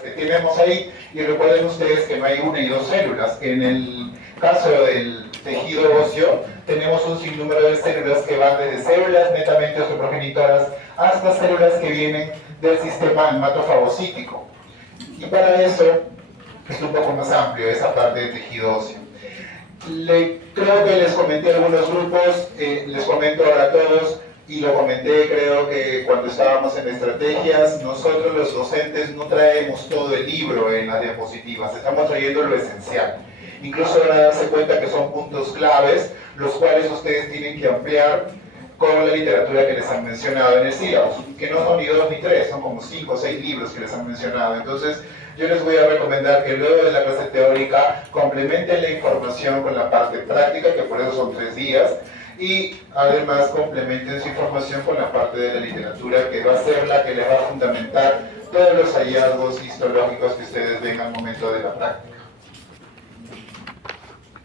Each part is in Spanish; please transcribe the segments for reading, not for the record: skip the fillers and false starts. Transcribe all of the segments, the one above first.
que tenemos ahí, y recuerden ustedes que no hay una y dos células. En el caso del tejido óseo, tenemos un sinnúmero de células que van desde células netamente osteoprogenitoras hasta células que vienen del sistema hematofagocítico. Y para eso es un poco más amplio esa parte del tejido óseo. Creo que les comenté algunos grupos, les comento ahora a todos, y lo comenté creo que cuando estábamos en estrategias, nosotros los docentes no traemos todo el libro en las diapositivas, estamos trayendo lo esencial. Incluso van a darse cuenta que son puntos claves, los cuales ustedes tienen que ampliar con la literatura que les han mencionado en el sílabus, que no son ni dos ni tres, son como 5 o 6 libros que les han mencionado. Entonces, yo les voy a recomendar que luego de la clase teórica complementen la información con la parte práctica, que por eso son 3 días, y además complementen su información con la parte de la literatura, que va a ser la que les va a fundamentar todos los hallazgos histológicos que ustedes ven al momento de la práctica.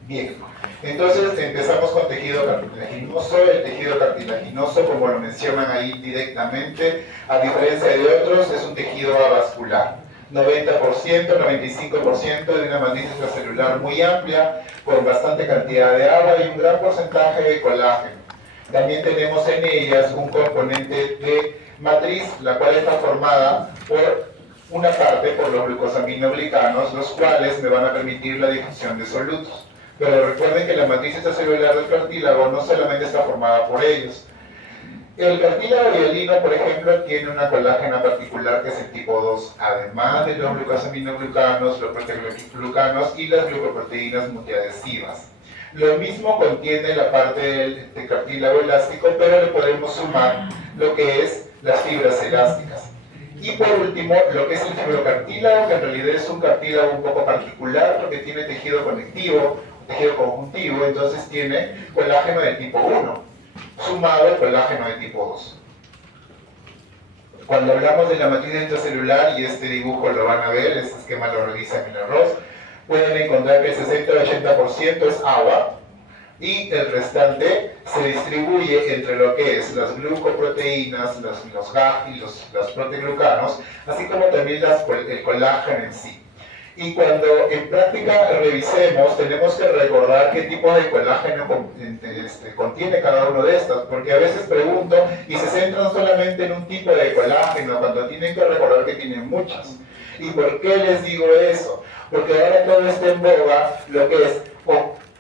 Bien, entonces empezamos con tejido cartilaginoso. El tejido cartilaginoso, como lo mencionan ahí directamente, a diferencia de otros, es un tejido avascular. 90%, 95% de una matriz extracelular muy amplia, con bastante cantidad de agua y un gran porcentaje de colágeno. También tenemos en ellas un componente de matriz, la cual está formada por una parte por los glucosaminoglicanos, los cuales me van a permitir la difusión de solutos. Pero recuerden que la matriz extracelular del cartílago no solamente está formada por ellos. El cartílago hialino, por ejemplo, tiene una colágena particular que es el tipo 2, además de los glucosaminoglicanos, los proteoglucanos y las glucoproteínas multiadhesivas. Lo mismo contiene la parte del cartílago elástico, pero le podemos sumar lo que es las fibras elásticas. Y por último, lo que es el fibrocartílago, que en realidad es un cartílago un poco particular porque tiene tejido conectivo, tejido conjuntivo, entonces tiene colágeno de tipo 1, sumado al colágeno de tipo 2. Cuando hablamos de la matriz intracelular, y este dibujo lo van a ver, este esquema lo realiza Miller Ross, pueden encontrar que el 60-80% es agua, y el restante se distribuye entre lo que es las glucoproteínas, los GAG y los proteoglucanos, así como también el colágeno en sí. Y cuando en práctica revisemos, tenemos que recordar qué tipo de colágeno contiene cada uno de estos, porque a veces pregunto y se centran solamente en un tipo de colágeno, cuando tienen que recordar que tienen muchas. ¿Y por qué les digo eso? Porque ahora todo está en boga lo que es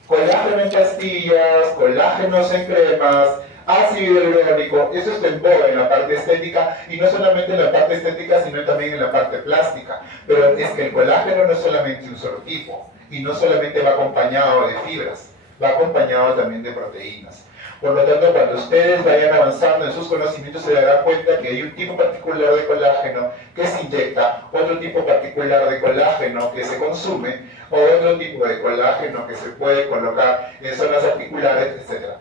colágeno en pastillas, colágenos en cremas, ácido hialurónico. Eso está en boga en la parte estética, y no solamente en la parte estética, sino también en la parte plástica. Pero es que el colágeno no es solamente un solo tipo, y no solamente va acompañado de fibras, va acompañado también de proteínas. Por lo tanto, cuando ustedes vayan avanzando en sus conocimientos, se darán cuenta que hay un tipo particular de colágeno que se inyecta, otro tipo particular de colágeno que se consume, o otro tipo de colágeno que se puede colocar en zonas articulares, etc.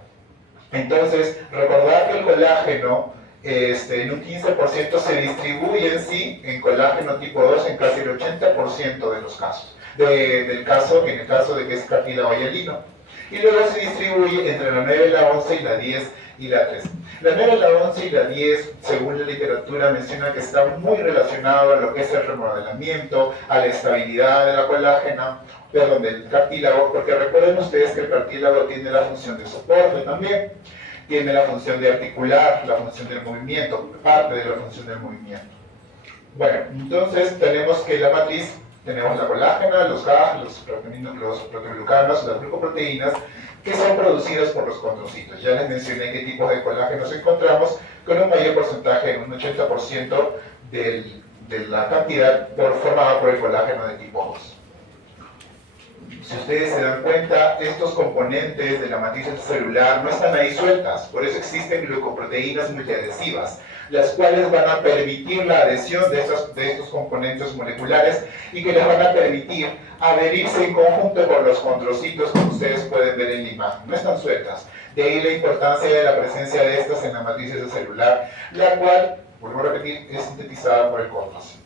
Entonces, recordar que el colágeno en un 15% se distribuye en sí en colágeno tipo 2 en casi el 80% de los casos, en el caso de que es cartílago hialino. Y luego se distribuye entre la 9, la 11 y la 10 y la 13. La 9, la 11 y la 10, según la literatura, menciona que está muy relacionado a lo que es el remodelamiento, a la estabilidad de la colágena, del cartílago, porque recuerden ustedes que el cartílago tiene la función de soporte también, tiene la función de articular, la función del movimiento, parte de la función del movimiento. Bueno, entonces tenemos que la matriz, tenemos la colágena, los GAG, los proteoglucanos, las glucoproteínas, que son producidas por los condrocitos. Ya les mencioné qué tipos de colágenos encontramos, con un mayor porcentaje, un 80% de la cantidad formada por el colágeno de tipo 2. Si ustedes se dan cuenta, estos componentes de la matriz celular no están ahí sueltas, por eso existen glucoproteínas multiadhesivas, las cuales van a permitir la adhesión de estos componentes moleculares y que les van a permitir adherirse en conjunto con los condrocitos, como ustedes pueden ver en la imagen. No están sueltas. De ahí la importancia de la presencia de estas en la matriz celular, la cual, vuelvo a repetir, es sintetizada por el condrocito.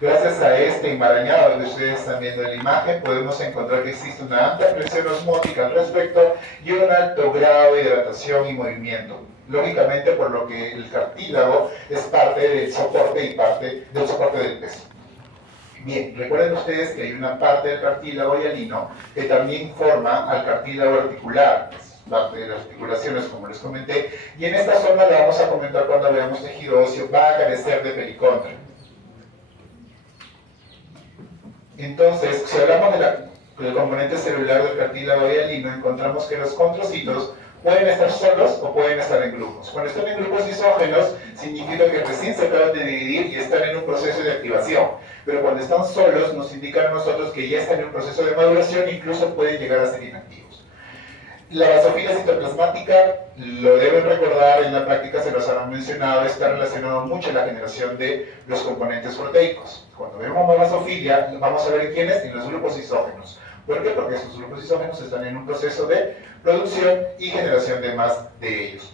Gracias a este embarañado que ustedes están viendo en la imagen, podemos encontrar que existe una alta presión osmótica al respecto y un alto grado de hidratación y movimiento. Lógicamente, por lo que el cartílago es parte del soporte y parte del soporte del peso. Bien, recuerden ustedes que hay una parte del cartílago hialino que también forma al cartílago articular, parte de las articulaciones, como les comenté, y en esta zona la vamos a comentar cuando veamos tejido óseo, va a carecer de pericondrio. Entonces, si hablamos del componente celular del cartílago hialino, encontramos que los condrocitos pueden estar solos o pueden estar en grupos. Cuando están en grupos isógenos, significa que recién se acaban de dividir y están en un proceso de activación. Pero cuando están solos, nos indican a nosotros que ya están en un proceso de maduración e incluso pueden llegar a ser inactivos. La basofila citoplasmática, lo deben recordar, en la práctica se los han mencionado, está relacionado mucho a la generación de los componentes proteicos. Cuando vemos basofilia, vamos a ver quiénes en los grupos isógenos. ¿Por qué? Porque esos grupos isógenos están en un proceso de producción y generación de más de ellos.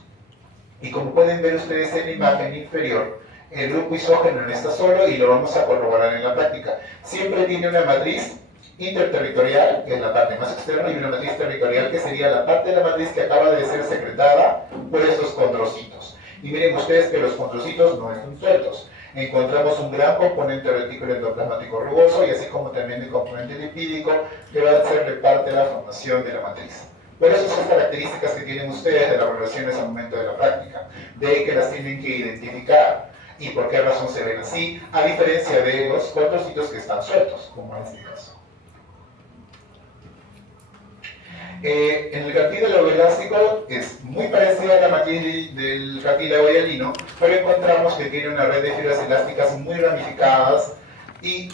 Y como pueden ver ustedes en la imagen inferior, el grupo isógeno no está solo y lo vamos a corroborar en la práctica. Siempre tiene una matriz interterritorial, que es la parte más externa, y una matriz territorial, que sería la parte de la matriz que acaba de ser secretada por estos condrocitos. Y miren ustedes que los condrocitos no están sueltos. Encontramos un gran componente retículo endoplasmático rugoso y así como también el componente lipídico que va a ser parte de la formación de la matriz. Por eso son características que tienen ustedes de las relaciones al momento de la práctica, de que las tienen que identificar. ¿Y por qué razón se ven así? A diferencia de los condrocitos que están sueltos, como en este caso. En el cartílago elástico es muy parecida a la matriz del cartílago hialino, pero encontramos que tiene una red de fibras elásticas muy ramificadas y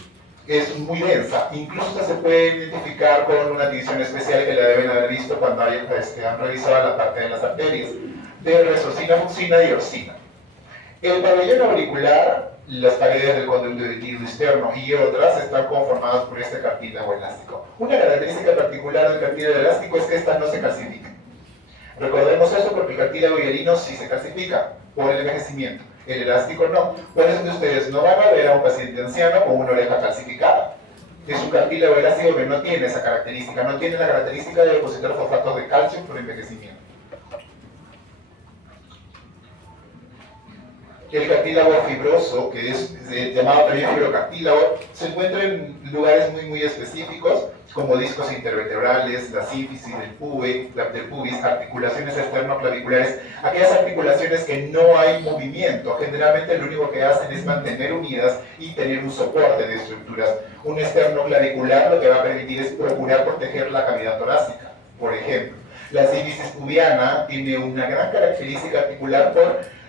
es muy densa. Incluso se puede identificar con una división especial que la deben haber visto cuando han revisado la parte de las arterias, de resorcina, fucina y orsina. El pabellón auricular, las paredes del conducto auditivo externo y otras están conformadas por este cartílago elástico. Una característica particular del cartílago elástico es que estas no se calcifican. Recordemos eso porque el cartílago hialino sí se calcifica por el envejecimiento, el elástico no. Por eso que ustedes no van a ver a un paciente anciano con una oreja calcificada. Es un cartílago elástico que no tiene esa característica, no tiene la característica de depositar fosfatos de calcio por envejecimiento. El cartílago fibroso, que es llamado también fibrocartílago, se encuentra en lugares muy específicos, como discos intervertebrales, la sínfisis del pubis, articulaciones externoclaviculares, aquellas articulaciones que no hay movimiento, generalmente lo único que hacen es mantener unidas y tener un soporte de estructuras. Un esternoclavicular lo que va a permitir es procurar proteger la cavidad torácica, por ejemplo. La sínfisis pubiana tiene una gran característica articular por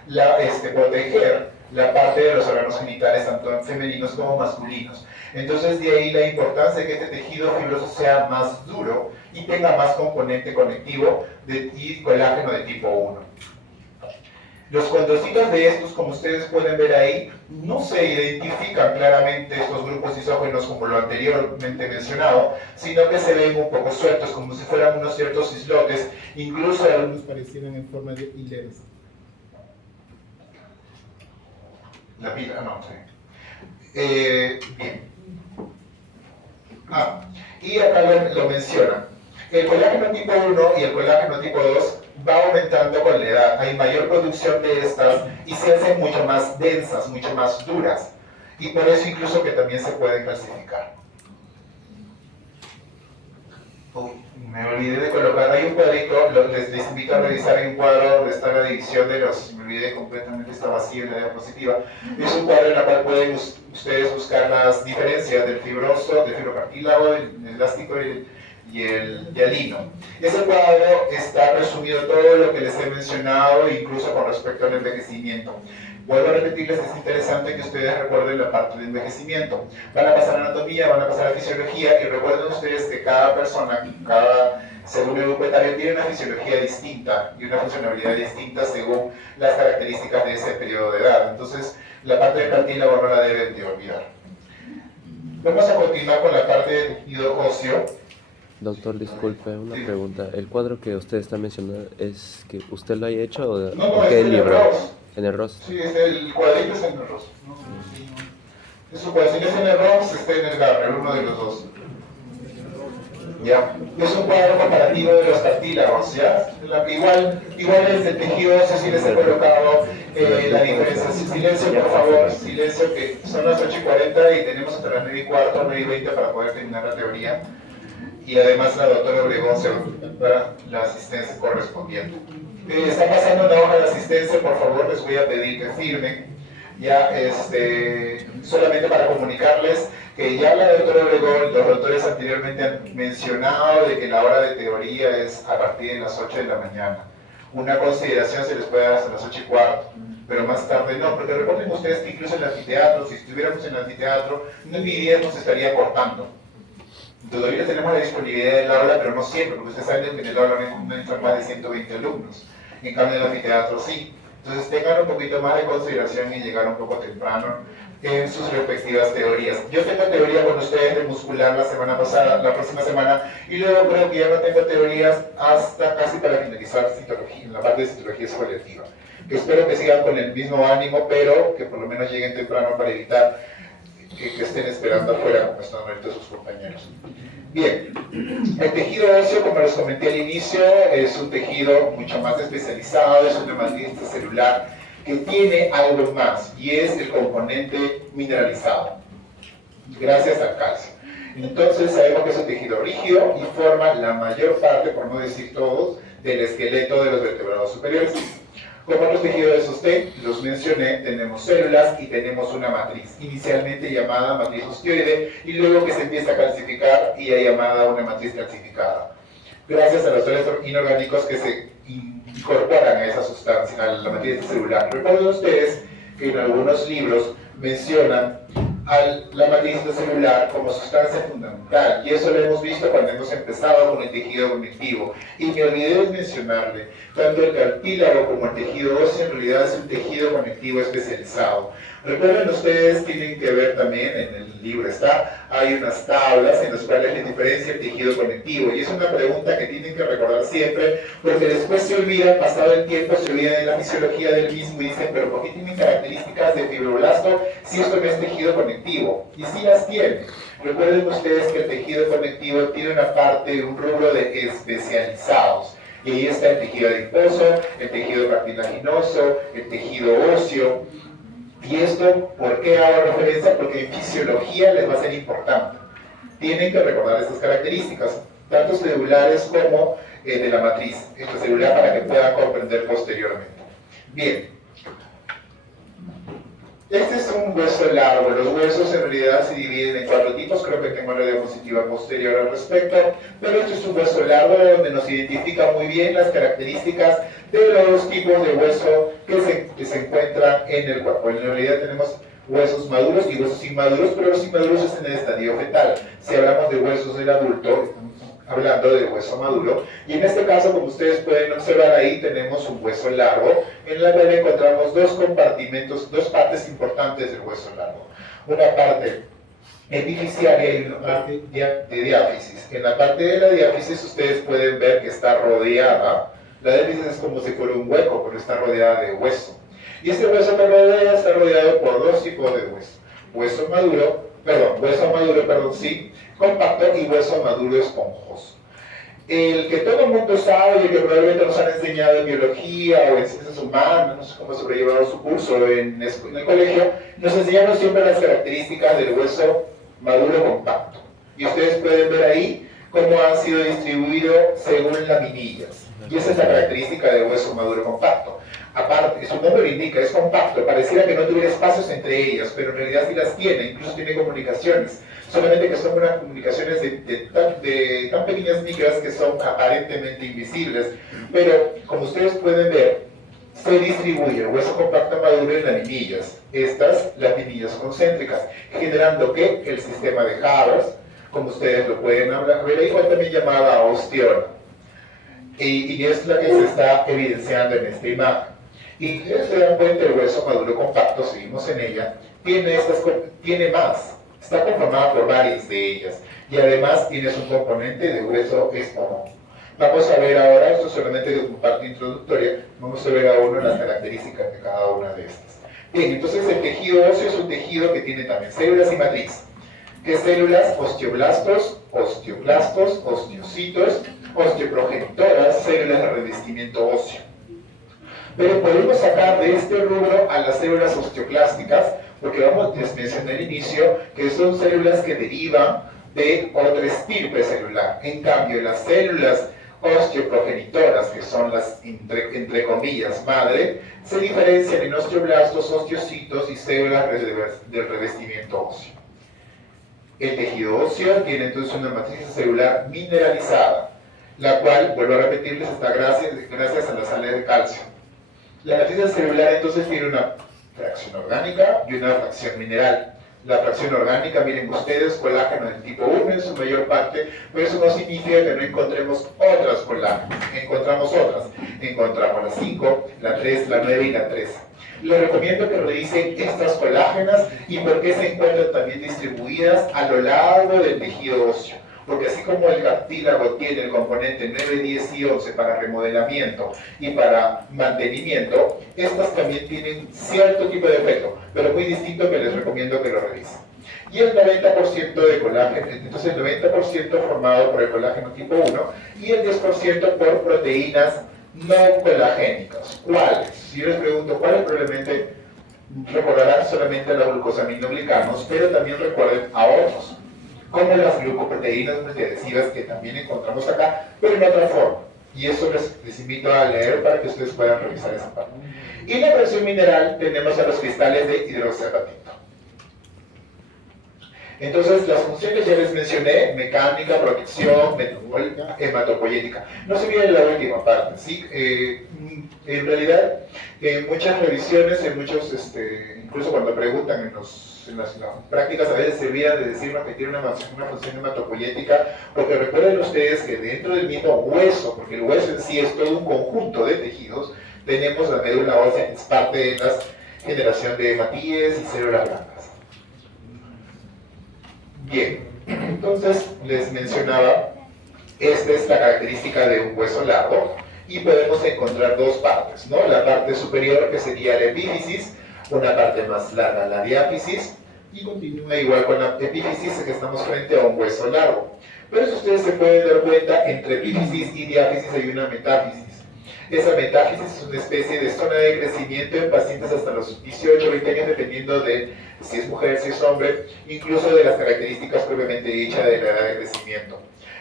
proteger la parte de los órganos genitales, tanto femeninos como masculinos. Entonces, de ahí la importancia de que este tejido fibroso sea más duro y tenga más componente conectivo y colágeno de tipo 1. Los condrocitos de estos, como ustedes pueden ver ahí, no se identifican claramente estos grupos isógenos como lo anteriormente mencionado, sino que se ven un poco sueltos, como si fueran unos ciertos islotes, incluso algunos parecieran en forma de hileras. La pila, no, sí. Bien. Y acá lo mencionan. El colágeno tipo 1 y el colágeno tipo 2 va aumentando con la edad. Hay mayor producción de estas y se hacen mucho más densas, mucho más duras. Y por eso incluso que también se pueden clasificar. Me olvidé de colocar, hay un cuadrito, les invito a revisar, hay un cuadro donde está la división de los, me olvidé completamente, está vacío en la diapositiva. Es un cuadro en el cual pueden ustedes buscar las diferencias del fibroso, del fibrocartílago, del elástico y el hialino. Ese cuadro está resumido todo lo que les he mencionado, incluso con respecto al envejecimiento. Vuelvo a repetirles, es interesante que ustedes recuerden la parte de envejecimiento. Van a pasar a anatomía, van a pasar a fisiología y recuerden ustedes que cada persona, cada segundo grupo etario tiene una fisiología distinta y una funcionalidad distinta según las características de ese periodo de edad. Entonces, la parte del cartílago no la deben de olvidar. Vamos a continuar con la parte de tejido óseo. Doctor, disculpe, una pregunta. ¿El cuadro que usted está mencionando es que usted lo haya hecho o no, qué es libro? ¿En el ROS? Sí, el cuadrito es en el ROS. Si no es en el ROS, está en el Garner, uno de los dos. ¿Ya? Es un cuadro comparativo de los cartílagos, ¿ya? Igual es el tejido óseo, si les he colocado la diferencia. Silencio, por favor, silencio, que son las 8:40 y tenemos hasta las 9:15, 9:20 para poder terminar la teoría. Y además la doctora Obregón se da la asistencia correspondiente. Está pasando una hoja de asistencia, por favor, les voy a pedir que firmen. Ya, solamente para comunicarles que ya la doctora Obregón, los doctores anteriormente han mencionado de que la hora de teoría es a partir de las 8 de la mañana. Una consideración se les puede dar hasta las 8:15, pero más tarde no, porque recuerden ustedes que incluso en el anfiteatro, si estuviéramos en el anfiteatro, no día nos estaría cortando. Todavía tenemos la disponibilidad del aula, pero no siempre, porque ustedes saben que en el aula no entran más de 120 alumnos. En cambio, en el anfiteatro sí. Entonces tengan un poquito más de consideración y llegar un poco temprano en sus respectivas teorías. Yo tengo teoría con ustedes de muscular la semana pasada, la próxima semana, y luego creo que ya no tengo teorías hasta casi para finalizar citología, en la parte de citología colectiva. Que espero que sigan con el mismo ánimo, pero que por lo menos lleguen temprano para evitar que estén esperando afuera como están ahorita sus compañeros. Bien, el tejido óseo, como les comenté al inicio, es un tejido mucho más especializado, es una matriz celular que tiene algo más, y es el componente mineralizado, gracias al calcio. Entonces sabemos que es un tejido rígido y forma la mayor parte, por no decir todos, del esqueleto de los vertebrados superiores. Como otros tejidos de sostén, los mencioné, tenemos células y tenemos una matriz, inicialmente llamada matriz osteoide, y luego que se empieza a calcificar y es llamada una matriz calcificada, gracias a los seres inorgánicos que se incorporan a esa sustancia, a la matriz celular. Recuerden ustedes que en algunos libros mencionan a la matriz celular como sustancia fundamental, y eso lo hemos visto cuando hemos empezado con el tejido conectivo. Y me olvidé de mencionarle, tanto el cartílago como el tejido óseo en realidad es un tejido conectivo especializado. Recuerden ustedes, tienen que ver también, en el libro hay unas tablas en las cuales les diferencia el tejido conectivo, y es una pregunta que tienen que recordar siempre, porque después se olvidan, pasado el tiempo, se olvidan de la fisiología del mismo y dicen, pero ¿por qué tienen características de fibroblasto si esto no es tejido conectivo? Y sí las tiene. Recuerden ustedes que el tejido conectivo tiene una parte, un rubro de especializados. Y ahí está el tejido adiposo, el tejido cartilaginoso, el tejido óseo. Y esto, ¿por qué hago referencia? Porque en fisiología les va a ser importante. Tienen que recordar esas características, tanto celulares como de la matriz extracelular, para que puedan comprender posteriormente. Bien. Este es un hueso largo. Los huesos en realidad se dividen en 4 tipos, creo que tengo una diapositiva posterior al respecto, pero este es un hueso largo donde nos identifica muy bien las características de los tipos de hueso que se encuentran en el cuerpo. En realidad tenemos huesos maduros y huesos inmaduros, pero los inmaduros es en el estadio fetal. Si hablamos de huesos del adulto, estamos hablando de hueso maduro, y en este caso, como ustedes pueden observar ahí, tenemos un hueso largo, en la cual encontramos dos compartimentos, dos partes importantes del hueso largo. Una parte epifisiaria y una parte de diáfisis. En la parte de la diáfisis ustedes pueden ver que está rodeada, la diáfisis es como si fuera un hueco, pero está rodeada de hueso. Y este hueso que rodea está rodeado por 2 tipos de hueso. Hueso maduro, sí, compacto, y hueso maduro esponjoso. El que todo el mundo sabe y que probablemente nos han enseñado en biología o en ciencias humanas, no sé cómo se habrá llevado su curso en el colegio, nos enseñaron siempre las características del hueso maduro compacto. Y ustedes pueden ver ahí cómo han sido distribuidos según laminillas. Y esa es la característica del hueso maduro compacto. Aparte, su nombre lo indica, es compacto, pareciera que no tuviera espacios entre ellas, pero en realidad sí las tiene, incluso tiene comunicaciones, solamente que son unas comunicaciones de tan pequeñas micras que son aparentemente invisibles, pero como ustedes pueden ver, se distribuye el hueso compacto maduro en laminillas, estas laminillas concéntricas, generando que el sistema de Havers, como ustedes lo pueden ver ahí, también llamada osteola, y es la que se está evidenciando en esta imagen. Y ustedes se dan cuenta, el hueso maduro compacto, seguimos en ella, tiene más, está conformada por varias de ellas, y además tienes un componente de hueso esponjoso. Vamos a ver ahora, esto solamente de una parte introductoria, vamos a ver ahora las características de cada una de estas. Bien, entonces el tejido óseo es un tejido que tiene también células y matriz. que células osteoblastos, osteocitos, osteoprogenitoras, células de revestimiento óseo. Pero podemos sacar de este rubro a las células osteoclásticas, porque les mencioné al inicio que son células que derivan de otra estirpe celular. En cambio, las células osteoprogenitoras, que son las entre comillas madre, se diferencian en osteoblastos, osteocitos y células del revestimiento óseo. El tejido óseo tiene entonces una matriz celular mineralizada, la cual, vuelvo a repetirles, está gracias a la sal de calcio. La matriz celular entonces tiene una fracción orgánica y una fracción mineral. La fracción orgánica, miren ustedes, colágeno del tipo 1 en su mayor parte, pero eso no significa que no encontremos otras colágenos. Encontramos otras. Encontramos la 5, la 3, la 9 y la 13. Les recomiendo que revisen estas colágenas y por qué se encuentran también distribuidas a lo largo del tejido óseo. Porque así como el cartílago tiene el componente 9, 10 y 11 para remodelamiento y para mantenimiento, estas también tienen cierto tipo de efecto, pero muy distinto, que les recomiendo que lo revisen. Y el 90% de colágeno, entonces el 90% formado por el colágeno tipo 1 y el 10% por proteínas no colagénicas. ¿Cuáles? Si yo les pregunto cuáles, probablemente recordarán solamente a los glucosaminoglicanos, pero también recuerden a otros, como las glucoproteínas multiadhesivas que también encontramos acá, pero en otra forma. Y eso les invito a leer para que ustedes puedan revisar esa parte. Y la fracción mineral tenemos a los cristales de hidroxiapatito. Entonces, las funciones ya les mencioné: mecánica, protección, hematopoyética. No se olviden la última parte, ¿sí? En realidad, en muchas revisiones, incluso cuando preguntan en las prácticas, a veces se olvidan de decirnos que tiene una función hematopoyética, porque recuerden ustedes que dentro del mismo hueso, porque el hueso en sí es todo un conjunto de tejidos, tenemos la médula ósea, que es parte de la generación de hematíes y células blancas. Bien, entonces les mencionaba, esta es la característica de un hueso largo, y podemos encontrar dos partes, ¿no? La parte superior, que sería la epífisis, una parte más larga, la diáfisis, y continúa igual con la epífisis, que estamos frente a un hueso largo. Pero si ustedes se pueden dar cuenta, entre epífisis y diáfisis hay una metáfisis. Esa metáfisis es una especie de zona de crecimiento en pacientes hasta los 18 o 20 años, dependiendo de si es mujer, si es hombre, incluso de las características propiamente dichas de la edad de crecimiento.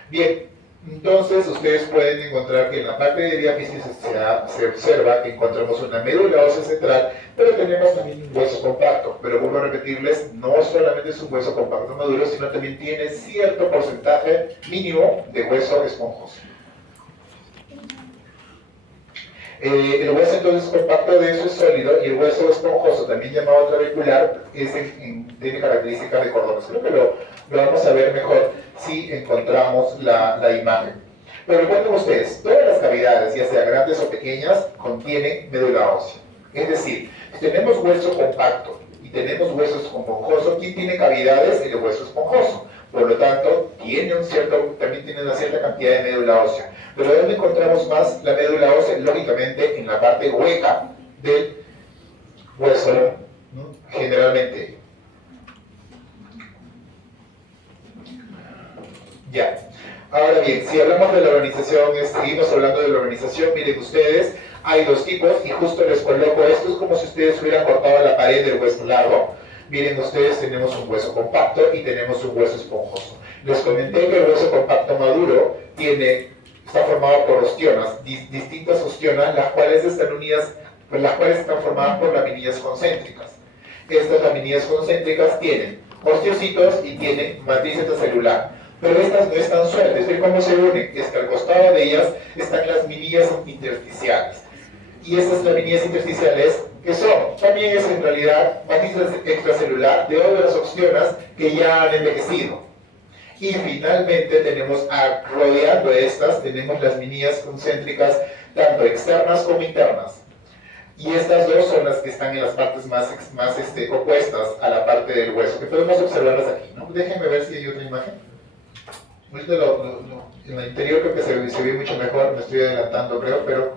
Bien, entonces ustedes pueden encontrar que en la parte de diáfisis se observa que encontramos una médula ósea central, pero tenemos también un hueso compacto. Pero vuelvo a repetirles, no solamente es un hueso compacto maduro, sino también tiene cierto porcentaje mínimo de hueso esponjoso. El hueso entonces compacto denso es sólido, y el hueso esponjoso, también llamado trabecular, tiene características de cordones. Creo que lo vamos a ver mejor si encontramos la imagen. Pero recuerden ustedes, todas las cavidades, ya sea grandes o pequeñas, contienen médula ósea. Es decir, si tenemos hueso compacto y tenemos hueso esponjoso, ¿quién tiene cavidades? El hueso esponjoso. Por lo tanto, también tiene una cierta cantidad de médula ósea. Pero ¿dónde encontramos más la médula ósea? Lógicamente, en la parte hueca del hueso, ¿no? Generalmente. Ya. Ahora bien, si hablamos de la organización, seguimos hablando de la organización, miren ustedes, hay dos tipos, y justo les coloco esto, es como si ustedes hubieran cortado la pared del hueso largo. Miren ustedes, tenemos un hueso compacto y tenemos un hueso esponjoso. Les comenté que el hueso compacto maduro está formado por ostionas, distintas ostionas, las cuales están formadas por laminillas concéntricas. Estas laminillas concéntricas tienen osteocitos y tienen matriz citocelular. Pero estas no están sueltas. ¿Ven cómo se unen? Es que al costado de ellas están las minillas intersticiales. Y estas laminillas intersticiales, que son, también es en realidad matriz extracelular de otras ostionas que ya han envejecido. Y finalmente tenemos, rodeando estas, tenemos las minillas concéntricas, tanto externas como internas. Y estas dos son las que están en las partes más opuestas a la parte del hueso, que podemos observarlas aquí, ¿no? Déjenme ver si hay otra imagen. En el interior creo que se ve mucho mejor, me estoy adelantando creo, pero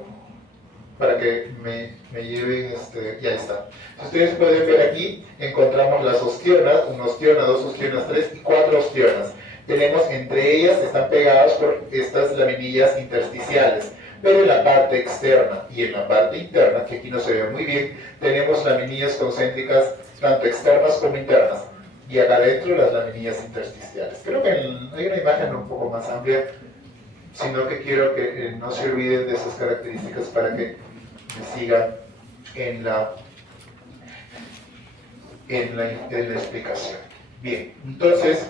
para que me lleven, ya está. Si ustedes pueden ver aquí, encontramos las ostionas, una ostiona, dos ostionas, tres y cuatro ostionas. Tenemos entre ellas, están pegadas por estas laminillas intersticiales, pero en la parte externa y en la parte interna, que aquí no se ve muy bien, tenemos laminillas concéntricas tanto externas como internas. Y acá adentro las laminillas intersticiales. Creo que hay una imagen un poco más amplia, sino que quiero que no se olviden de esas características para que me sigan en la explicación. Bien, entonces,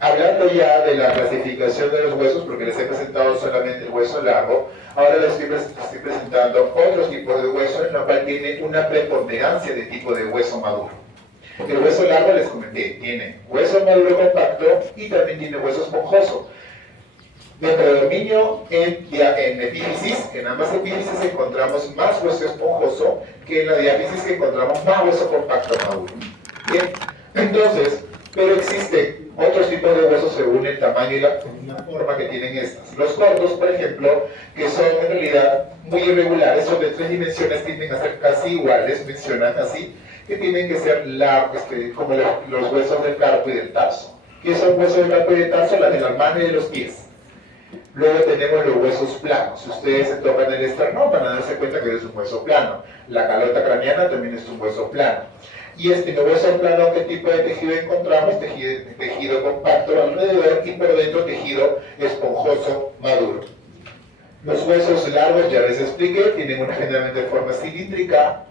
hablando ya de la clasificación de los huesos, porque les he presentado solamente el hueso largo, ahora les estoy presentando otros tipos de huesos en los cuales tiene una preponderancia de tipo de hueso maduro. El hueso largo, les comenté, tiene hueso maduro compacto y también tiene hueso esponjoso. De predominio en epífisis, en ambas epífisis encontramos más hueso esponjoso que en la diáfisis, que encontramos más hueso compacto maduro. Bien, entonces, pero existen otros tipos de huesos según el tamaño y la forma que tienen estas. Los cortos, por ejemplo, que son en realidad muy irregulares, son de 3 dimensiones, tienden a ser casi iguales, mencionan así, que tienen que ser largos, como los huesos del carpo y del tarso. ¿Qué son huesos del carpo y del tarso? Las de la mano y de los pies. Luego tenemos los huesos planos. Si ustedes se tocan el esternón van a darse cuenta que es un hueso plano. La calota craneana también es un hueso plano. Y el hueso plano, ¿qué tipo de tejido encontramos? Tejido compacto alrededor y por dentro tejido esponjoso maduro. Los huesos largos, ya les expliqué, tienen una generalmente forma cilíndrica.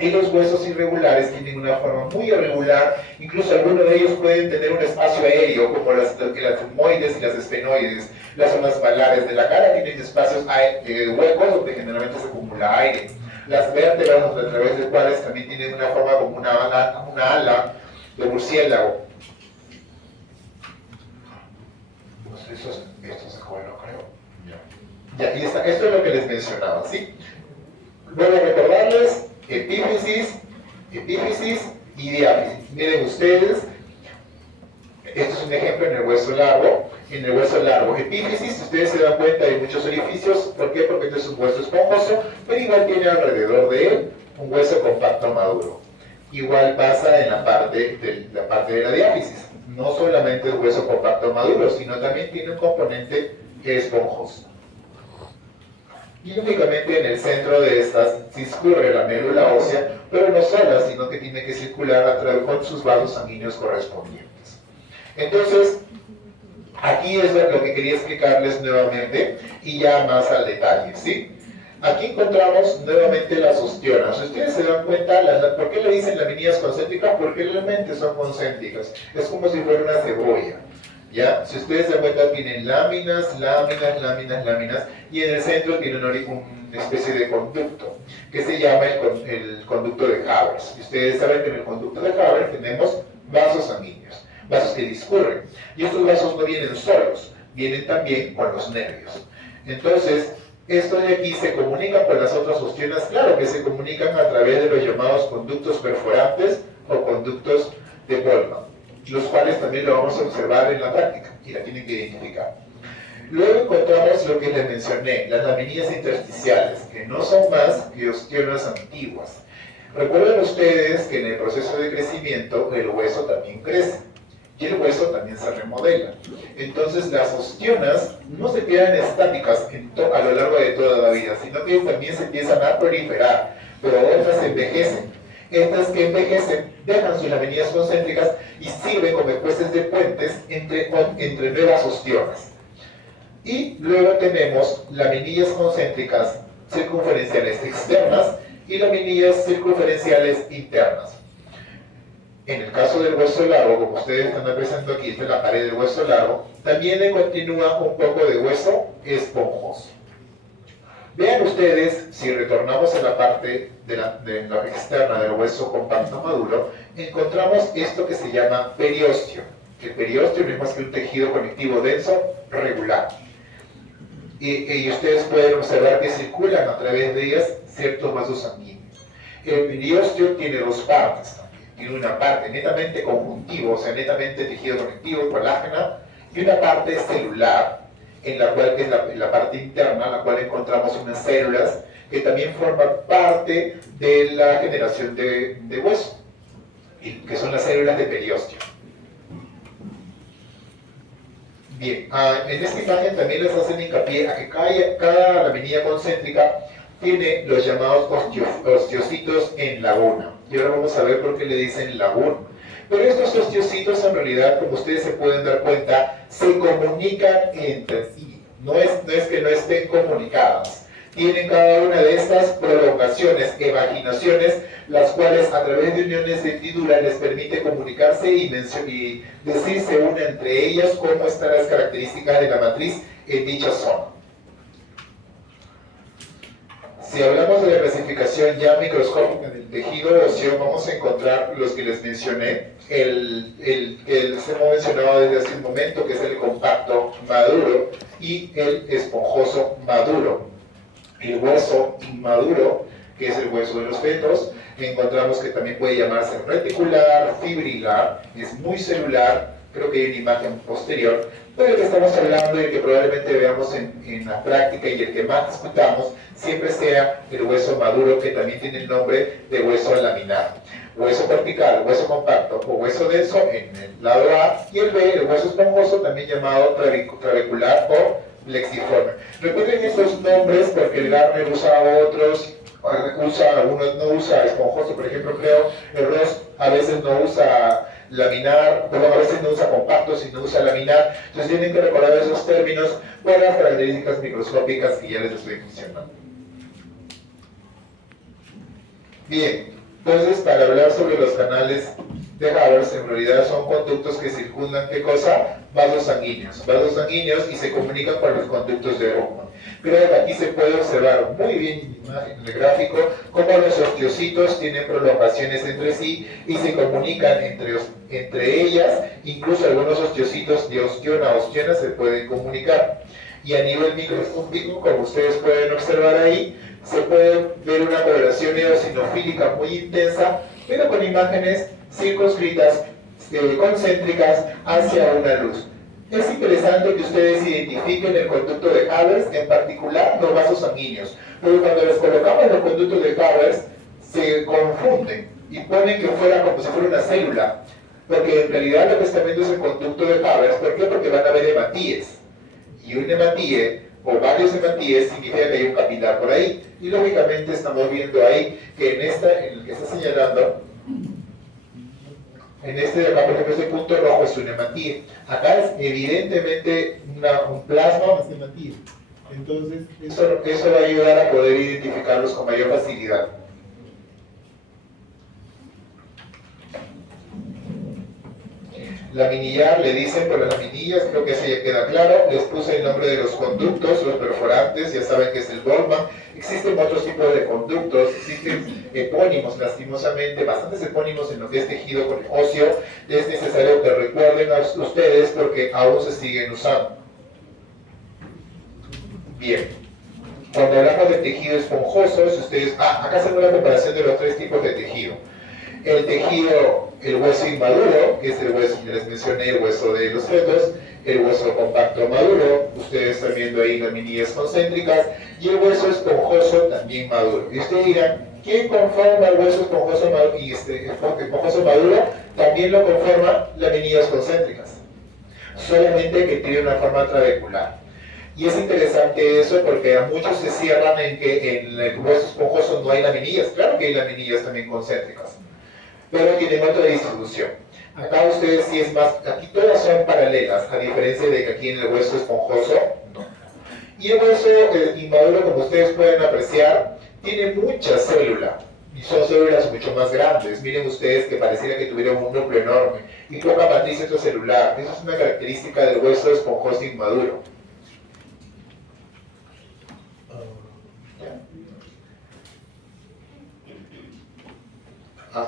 Y los huesos irregulares tienen una forma muy irregular, incluso algunos de ellos pueden tener un espacio aéreo, como las etmoides y las esfenoides. Las zonas malares de la cara tienen espacios huecos donde generalmente se acumula aire. Las vértebras, a través de las cuales también tienen una forma como una ala de murciélago. Pues esto se acuerda, creo. Ya, y esto es lo que les mencionaba, ¿sí? Vuelvo a recordarles. Epífisis y diáfisis. Miren ustedes, esto es un ejemplo en el hueso largo. En el hueso largo, epífisis, si ustedes se dan cuenta, hay muchos orificios. ¿Por qué? Porque este es un hueso esponjoso, pero igual tiene alrededor de él un hueso compacto maduro. Igual pasa en la parte de la diáfisis. No solamente es hueso compacto maduro, sino también tiene un componente esponjoso. Y únicamente en el centro de estas discurre la médula ósea, pero no sola, sino que tiene que circular a través con sus vasos sanguíneos correspondientes. Entonces, aquí es lo que quería explicarles nuevamente, y ya más al detalle, ¿sí? Aquí encontramos nuevamente las ostionas. Si ustedes se dan cuenta, ¿por qué le dicen laminillas concéntricas? Porque realmente son concéntricas. Es como si fuera una cebolla. ¿Ya? Si ustedes se dan cuenta, tienen láminas, y en el centro tienen una especie de conducto, que se llama el conducto de Havers. Y ustedes saben que en el conducto de Havers tenemos vasos sanguíneos, vasos que discurren. Y estos vasos no vienen solos, vienen también con los nervios. Entonces, estos de aquí se comunican con las otras ostionas, claro que se comunican a través de los llamados conductos perforantes o conductos de Boltzmann, los cuales también lo vamos a observar en la práctica y la tienen que identificar. Luego encontramos lo que les mencioné, las laminillas intersticiales, que no son más que ostionas antiguas. Recuerden ustedes que en el proceso de crecimiento el hueso también crece y el hueso también se remodela. Entonces las ostionas no se quedan estáticas a lo largo de toda la vida, sino que también se empiezan a proliferar, pero otras envejecen. Estas que envejecen dejan sus laminillas concéntricas y sirven como especies de puentes entre nuevas ostionas. Y luego tenemos laminillas concéntricas circunferenciales externas y laminillas circunferenciales internas. En el caso del hueso largo, como ustedes están apreciando aquí, esta es la pared del hueso largo, también le continúa un poco de hueso esponjoso. Vean ustedes, si retornamos a la parte de la externa del hueso compacto maduro, encontramos esto que se llama periósteo. El periósteo no es más que un tejido conectivo denso regular. Y ustedes pueden observar que circulan a través de ellas ciertos vasos sanguíneos. El periósteo tiene dos partes también. Tiene una parte netamente conjuntivo, o sea, netamente tejido conectivo, colágena, y una parte celular, en la cual es la parte interna, en la cual encontramos unas células que también forma parte de la generación de hueso, que son las células de periósteo. Bien, en esta imagen también les hacen hincapié a que cada laminilla concéntrica tiene los llamados osteocitos en laguna. Y ahora vamos a ver por qué le dicen laguna. Pero estos osteocitos en realidad, como ustedes se pueden dar cuenta, se comunican entre sí. No es que no estén comunicadas. Tienen cada una de estas prolongaciones, evaginaciones, las cuales a través de uniones de hendidura les permite comunicarse y decirse una entre ellas cómo están las características de la matriz en dicha zona. Si hablamos de la clasificación ya microscópica del tejido óseo, vamos a encontrar los que les mencioné, el que les hemos mencionado desde hace un momento, que es el compacto maduro y el esponjoso maduro. El hueso inmaduro, que es el hueso de los fetos, encontramos que también puede llamarse reticular, fibrilar, es muy celular, creo que hay una imagen posterior, pero el que estamos hablando y el que probablemente veamos en la práctica y el que más discutamos, siempre sea el hueso maduro, que también tiene el nombre de hueso laminar. Hueso cortical, hueso compacto o hueso denso en el lado A, y el B, el hueso esponjoso, también llamado trabecular o plexiforme. Recuerden estos nombres porque el Garner usa otros, algunos no usa esponjoso, por ejemplo, creo, el Ross a veces no usa laminar, perdón, a veces no usa compacto, sino usa laminar. Entonces tienen que recordar esos términos por las características microscópicas que ya les estoy mencionando. Bien, entonces para hablar sobre los canales de Haber, en realidad son conductos que circundan, ¿qué cosa? Vasos sanguíneos y se comunican con los conductos de Bowman. Pero aquí se puede observar muy bien en la imagen, en el gráfico, cómo los osteocitos tienen prolongaciones entre sí y se comunican entre ellas, incluso algunos osteocitos de osteona a osteona se pueden comunicar. Y a nivel microscópico, como ustedes pueden observar ahí, se puede ver una correlación eosinofílica muy intensa, pero con imágenes circunscritas, concéntricas hacia una luz. Es interesante que ustedes identifiquen el conducto de Haber, en particular los vasos sanguíneos, porque cuando les colocamos los conductos de Haber se confunden y ponen que fuera como si fuera una célula, porque en realidad lo que están viendo es el conducto de Haber. ¿Por qué? Porque van a ver hematíes, y un hematíe o varios hematíes significa que hay un capilar por ahí, y lógicamente estamos viendo ahí que en el que está señalando, en este de acá, por ejemplo, este punto rojo es un hematíe. Acá es evidentemente un plasma más hematíe. Entonces, eso va a ayudar a poder identificarlos con mayor facilidad. Laminillar le dicen por las laminillas, creo que eso ya queda claro. Les puse el nombre de los conductos, los perforantes, ya saben que es el Goldman. Existen otros tipos de conductos, existen epónimos, lastimosamente, bastantes epónimos en lo que es tejido óseo. Es necesario que recuerden a ustedes porque aún se siguen usando. Bien, cuando hablamos de tejido esponjoso, si ustedes, acá hacemos la comparación de los tres tipos de tejido. El tejido, el hueso inmaduro, que es el hueso que les mencioné, el hueso de los fetos, el hueso compacto maduro, ustedes están viendo ahí laminillas concéntricas, y el hueso esponjoso también maduro. Y ustedes dirán, ¿quién conforma el hueso esponjoso maduro? Y esponjoso maduro también lo conforma laminillas concéntricas, solamente que tiene una forma trabecular. Y es interesante eso porque a muchos se cierran en que en el hueso esponjoso no hay laminillas. Claro que hay laminillas también concéntricas, pero tienen otra distribución. Acá ustedes sí es más, aquí todas son paralelas, a diferencia de que aquí en el hueso esponjoso no. Y el hueso inmaduro, como ustedes pueden apreciar, tiene mucha célula, y son células mucho más grandes. Miren ustedes que pareciera que tuvieran un núcleo enorme, y poca matriz celular. Esa es una característica del hueso esponjoso inmaduro.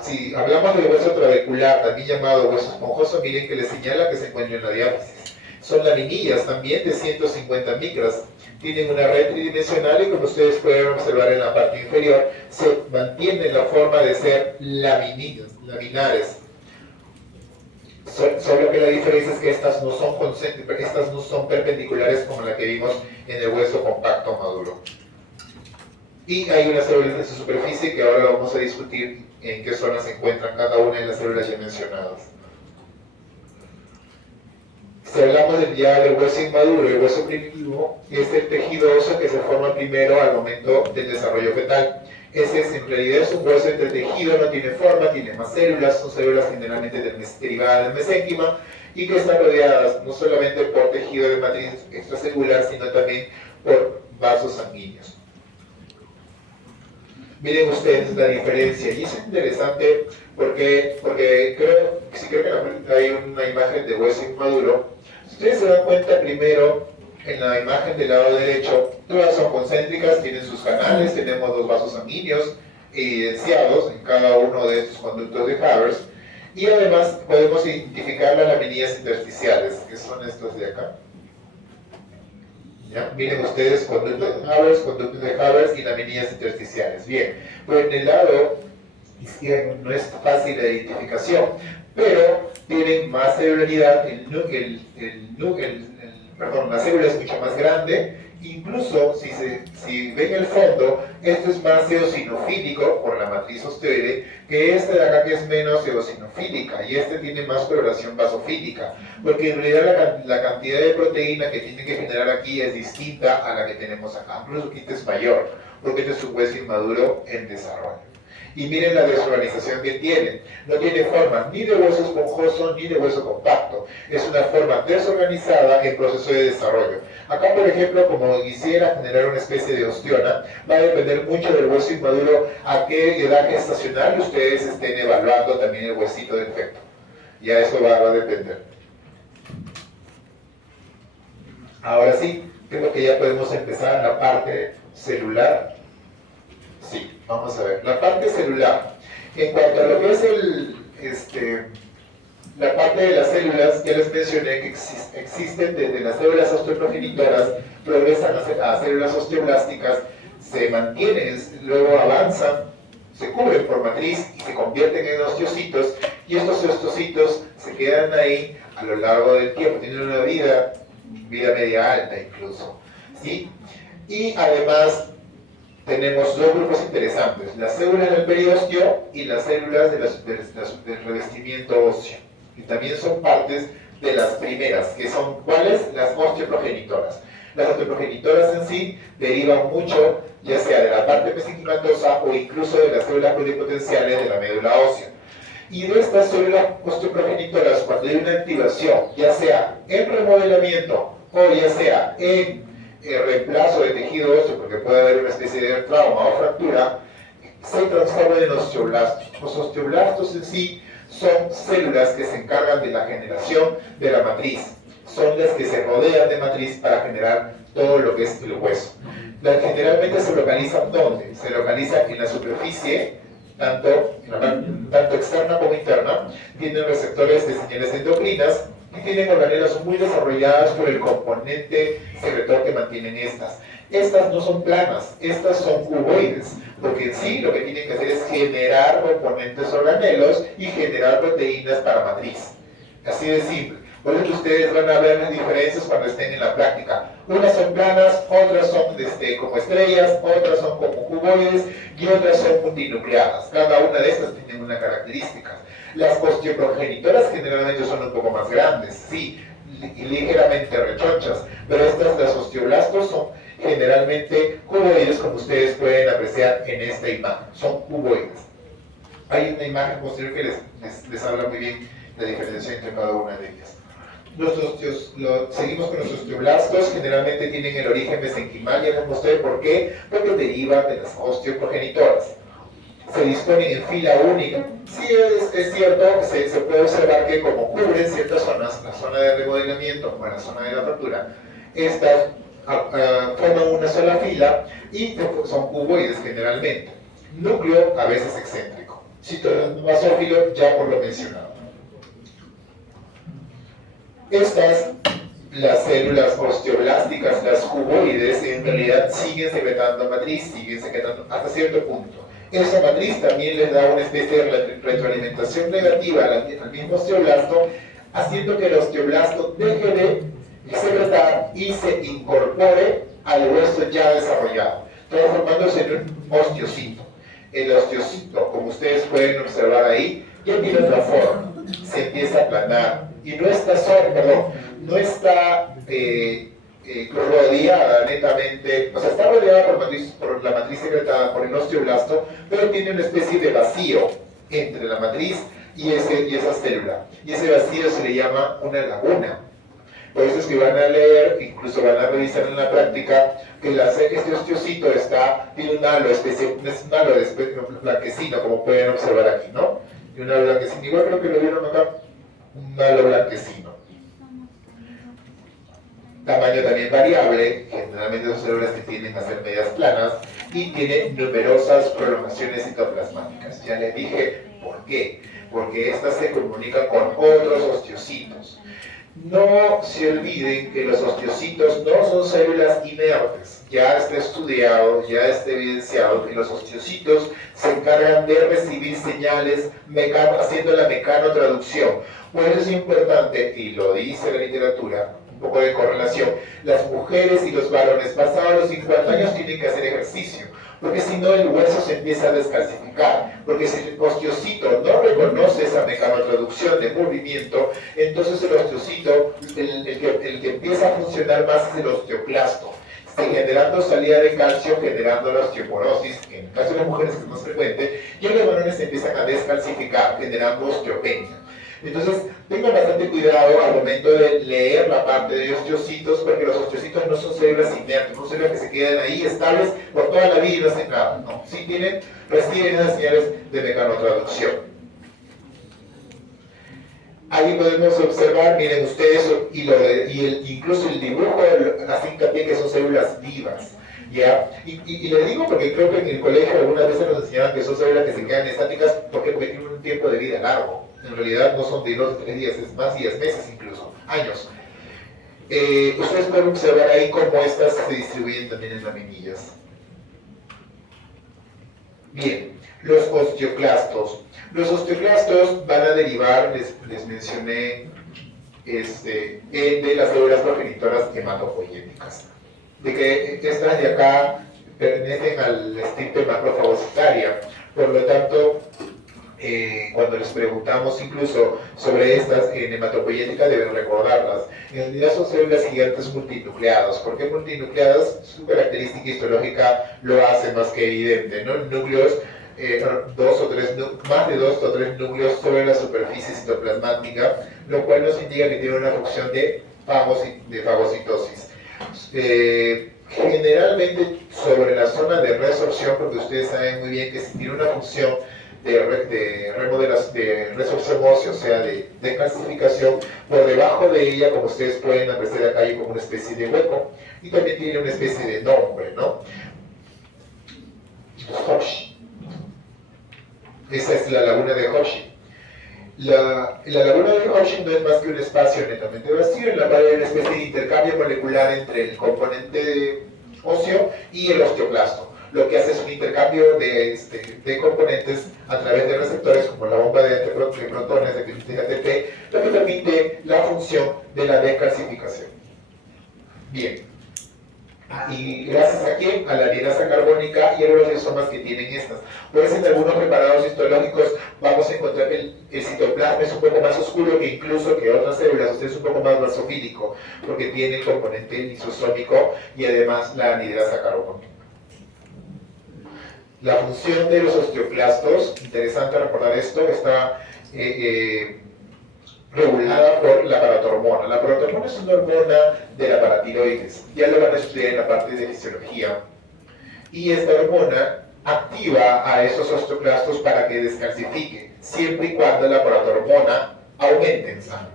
Si hablamos del hueso trabecular, también llamado hueso esponjoso, miren que les señala que se encuentra en la diáfisis. Son laminillas también de 150 micras. Tienen una red tridimensional y como ustedes pueden observar en la parte inferior, se mantiene la forma de ser laminillas, laminares. Solo que la diferencia es que estas no son concéntricas, estas no son perpendiculares como la que vimos en el hueso compacto maduro. Y hay unas células en su superficie que ahora lo vamos a discutir en qué zonas se encuentran cada una de las células ya mencionadas. Si hablamos ya del hueso inmaduro y el hueso primitivo, es el tejido óseo que se forma primero al momento del desarrollo fetal. Ese es, en realidad es un hueso entretejido, no tiene forma, tiene más células, son células generalmente derivadas del mesénquima y que están rodeadas no solamente por tejido de matriz extracelular, sino también por vasos sanguíneos. Miren ustedes la diferencia, y es interesante porque creo que hay una imagen de hueso inmaduro. Si ustedes se dan cuenta primero, en la imagen del lado derecho, todas son concéntricas, tienen sus canales, tenemos dos vasos sanguíneos evidenciados en cada uno de estos conductos de Havers, y además podemos identificar las laminillas intersticiales, que son estos de acá. ¿Ya? Miren ustedes conductos de Havers y laminillas intersticiales. Bien, pues en el lado izquierdo no es fácil la identificación, pero tienen más celularidad, la célula es mucho más grande, incluso si ven el fondo, esto es más eosinofílico por la matriz osteoide que este de acá que es menos eosinofílica y este tiene más coloración basofílica, porque en realidad la cantidad de proteína que tiene que generar aquí es distinta a la que tenemos acá, incluso este es mayor, porque este es un hueso inmaduro en desarrollo. Y miren la desorganización que tienen. No tiene forma ni de hueso esponjoso ni de hueso compacto. Es una forma desorganizada en proceso de desarrollo. Acá, por ejemplo, como quisiera generar una especie de osteona, va a depender mucho del hueso inmaduro a qué edad gestacional ustedes estén evaluando también el huesito del feto. Ya eso va a depender. Ahora sí, creo que ya podemos empezar la parte celular. Sí, vamos a ver. La parte celular. En cuanto a lo que es la parte de las células, ya les mencioné que existen desde las células osteoprogenitoras, progresan a células osteoblásticas, se mantienen, luego avanzan, se cubren por matriz y se convierten en osteocitos, y estos osteocitos se quedan ahí a lo largo del tiempo, tienen una vida media alta incluso. ¿Sí? Y además tenemos dos grupos interesantes, las células del periósteo y las células del revestimiento óseo, y también son partes de las primeras, que son, ¿cuáles? Las osteoprogenitoras. Las osteoprogenitoras en sí derivan mucho, ya sea de la parte mesenquimatosa o incluso de las células pluripotenciales de la médula ósea. Y de estas células osteoprogenitoras, cuando hay una activación, ya sea en remodelamiento o ya sea en reemplazo de tejido óseo, porque puede haber una especie de trauma o fractura, se transforman en osteoblastos. Los osteoblastos en sí son células que se encargan de la generación de la matriz. Son las que se rodean de matriz para generar todo lo que es el hueso. Generalmente se localizan ¿dónde? Se localizan en la superficie, tanto externa como interna. Tienen receptores de señales endocrinas y tienen organelas muy desarrolladas por el componente secretor que mantienen estas. Estas no son planas, estas son cuboides, porque en sí lo que tienen que hacer es generar componentes organelos y generar proteínas para matriz. Así de simple. Por eso ustedes van a ver las diferencias cuando estén en la práctica. Unas son planas, otras son como estrellas, otras son como cuboides y otras son multinucleadas. Cada una de estas tiene una característica. Las osteoprogenitoras generalmente son un poco más grandes, sí, y ligeramente rechonchas, pero estas, las osteoblastos, son generalmente cuboides, como ustedes pueden apreciar en esta imagen. Son cuboides. Hay una imagen posterior que les habla muy bien la diferencia entre cada una de ellas. Seguimos con los osteoblastos, generalmente tienen el origen mesenquimal, ya les mostré por qué, porque derivan de las osteoprogenitoras. Se disponen en fila única. Sí, es cierto, se puede observar que como cubren ciertas zonas, la zona de remodelamiento o la zona de la fractura, estas forman una sola fila y son cuboides generalmente. Núcleo a veces excéntrico. Citobasófilo, ya por lo mencionado. Estas, las células osteoblásticas, las cuboides, en realidad siguen secretando matriz, siguen secretando hasta cierto punto. Esa matriz también les da una especie de retroalimentación negativa al mismo osteoblasto, haciendo que el osteoblasto deje de secretar y se incorpore al hueso ya desarrollado. transformándose en un osteocito. El osteocito, como ustedes pueden observar ahí, ya tiene otra forma, se empieza a aplanar y no está no está rodeada netamente, o sea, está rodeada por la matriz secretada por el osteoblasto, pero tiene una especie de vacío entre la matriz y esa célula. Y ese vacío se le llama una laguna. Por eso es que van a leer, incluso van a revisar en la práctica, que este osteocito tiene un halo especial, es un halo blanquecino, como pueden observar aquí, ¿no? Y un halo blanquecino, igual creo que lo vieron acá, un halo blanquecino. Tamaño también variable, generalmente son células que tienden a ser medias planas y tienen numerosas prolongaciones citoplasmáticas. Ya les dije por qué. Porque estas se comunican con otros osteocitos. No se olviden que los osteocitos no son células inertes. Ya está estudiado, ya está evidenciado que los osteocitos se encargan de recibir señales haciendo la mecanotraducción. Por eso es importante, y lo dice la literatura, un poco de correlación, las mujeres y los varones pasados los 50 años tienen que hacer ejercicio, porque si no el hueso se empieza a descalcificar, porque si el osteocito no reconoce esa mecanotraducción de movimiento, entonces el osteocito, el que empieza a funcionar más es el osteoclasto, generando salida de calcio, generando la osteoporosis, que en el caso de las mujeres es más frecuente, y en los varones se empiezan a descalcificar, generando osteopenia. Entonces, tengan bastante cuidado al momento de leer la parte de osteocitos, porque los osteocitos no son células inertes, no son células que se quedan ahí estables por toda la vida y no hacen nada. No, sí reciben esas señales de mecanotraducción. Ahí podemos observar, miren ustedes, incluso el dibujo hace hincapié que son células vivas. ¿Ya? Y le digo porque creo que en el colegio algunas veces nos enseñaban que son células que se quedan estáticas porque tienen un tiempo de vida largo. En realidad no son de 2 o 3 días, es más días, meses incluso, años. Ustedes pueden observar ahí cómo estas se distribuyen también en laminillas. Bien, los osteoclastos. Los osteoclastos van a derivar, les mencioné, de las células progenitoras hematopoyéticas. De que estas de acá pertenecen al estirpe macrofagocitaria. Por lo tanto, cuando les preguntamos incluso sobre estas en hematopoyética deben recordarlas. En realidad son células gigantes multinucleadas. ¿Por qué multinucleadas? Su característica histológica lo hace más que evidente, ¿no? Núcleos, más de 2 o 3 núcleos sobre la superficie citoplasmática, lo cual nos indica que tiene una función de fagocitosis. Generalmente sobre la zona de resorción, porque ustedes saben muy bien que si tiene una función de resorción ósea, o sea, de calcificación, por debajo de ella, como ustedes pueden apreciar acá, hay como una especie de hueco, y también tiene una especie de nombre, ¿no? Hoshi. Esa es la laguna de Hoshi. La laguna de Hoshi no es más que un espacio netamente vacío, en la cual hay una especie de intercambio molecular entre el componente óseo y el osteoclasto. Lo que hace es un intercambio de componentes a través de receptores como la bomba de protones de ATP, lo que permite la función de la descalcificación. Bien. Y gracias a quién? A la anidasa carbónica y a los rizomas que tienen estas. Por eso en algunos preparados histológicos vamos a encontrar que el citoplasma es un poco más oscuro que incluso que otras células, o sea, es un poco más basofílico, porque tiene el componente lisosómico y además la anidasa carbónica. La función de los osteoclastos, interesante recordar esto, está regulada por la paratormona. La paratormona es una hormona de la paratiroides, ya lo van a estudiar en la parte de fisiología. Y esta hormona activa a esos osteoclastos para que descalcifiquen, siempre y cuando la paratormona aumente en sangre.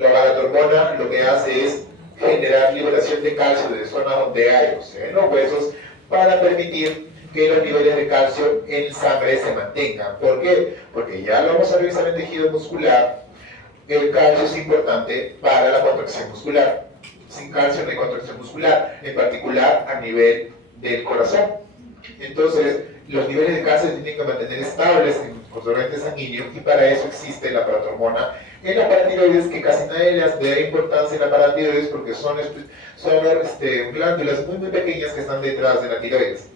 La paratormona lo que hace es generar liberación de calcio de zonas donde hay, o sea, en los huesos, para permitir que los niveles de calcio en sangre se mantengan. ¿Por qué? Porque ya lo vamos a revisar en tejido muscular. El calcio es importante para la contracción muscular. Sin calcio no hay contracción muscular, en particular a nivel del corazón. Entonces, los niveles de calcio se tienen que mantener estables en los torrentes sanguíneos y para eso existe la paratormona en la paratiroides, que casi nadie le da importancia en la paratiroides porque son glándulas muy pequeñas que están detrás de la tiroides.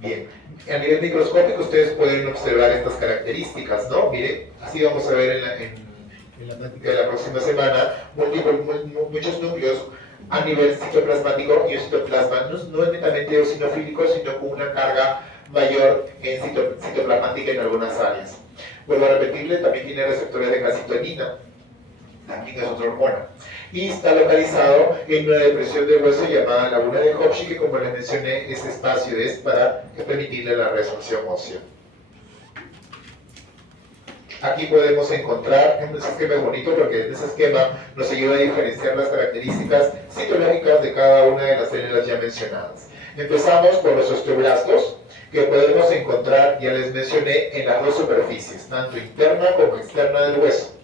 Bien, a nivel microscópico ustedes pueden observar estas características, ¿no? Miren, así vamos a ver en la práctica de la próxima semana, muchos núcleos a nivel citoplasmático y un citoplasma no es netamente eosinofílico, sino con una carga mayor en citoplasmática en algunas áreas. Vuelvo a repetirle, también tiene receptores de calcitonina, también es otra hormona. Y está localizado en una depresión del hueso llamada laguna de Hopschi, que como les mencioné, ese espacio es para permitirle la resorción ósea. Aquí podemos encontrar un esquema bonito porque en ese esquema nos ayuda a diferenciar las características citológicas de cada una de las células ya mencionadas. Empezamos por los osteoblastos, que podemos encontrar, ya les mencioné, en las dos superficies, tanto interna como externa del hueso.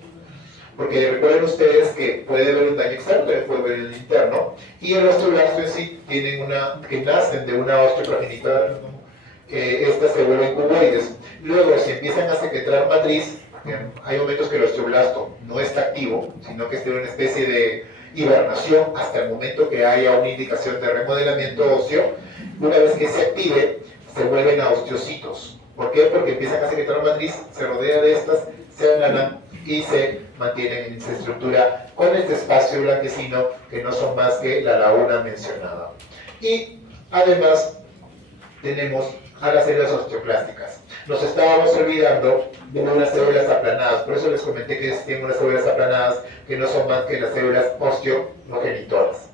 Porque recuerden ustedes que puede haber un daño externo, también puede haber un interno, y el osteoblasto en sí tienen que nacen de una osteoprogenitora, que estas se vuelven cuboides. Luego, si empiezan a secretar matriz, hay momentos que el osteoblasto no está activo, sino que está en una especie de hibernación hasta el momento que haya una indicación de remodelamiento óseo. Una vez que se active, se vuelven a osteocitos. ¿Por qué? Porque empiezan a secretar matriz, se rodea de estas, se aplanan y se mantienen en esa estructura con este espacio blanquecino que no son más que la laguna mencionada. Y además tenemos a las células osteoclásticas. Nos estábamos olvidando de unas células aplanadas, por eso les comenté que tienen unas células aplanadas que no son más que las células osteoprogenitoras.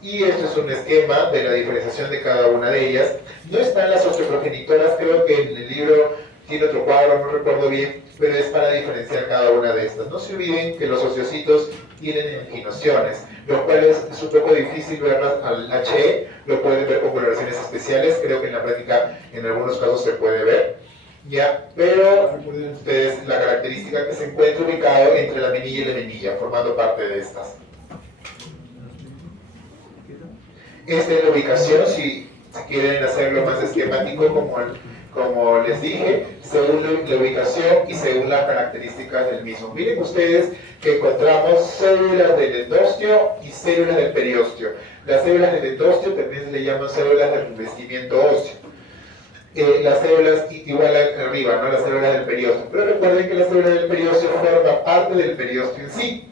Y este es un esquema de la diferenciación de cada una de ellas. No están las osteoprogenitoras, creo que en el libro tiene otro cuadro, no recuerdo bien, pero es para diferenciar cada una de estas. No se olviden que los osteocitos tienen anquinosiones, lo cual es un poco difícil verlas al HE, lo pueden ver con coloraciones especiales, creo que en la práctica en algunos casos se puede ver, ¿ya? Pero recuerden ustedes la característica que se encuentra ubicado entre la menilla y la menilla, formando parte de estas. Esta es la ubicación, si quieren hacerlo más esquemático como les dije, según la ubicación y según las características del mismo. Miren ustedes que encontramos células del endostio y células del periostio. Las células del endostio también se le llaman células del revestimiento óseo. Las células igual arriba, ¿no? Las células del periostio. Pero recuerden que las células del periostio forman parte del periostio en sí.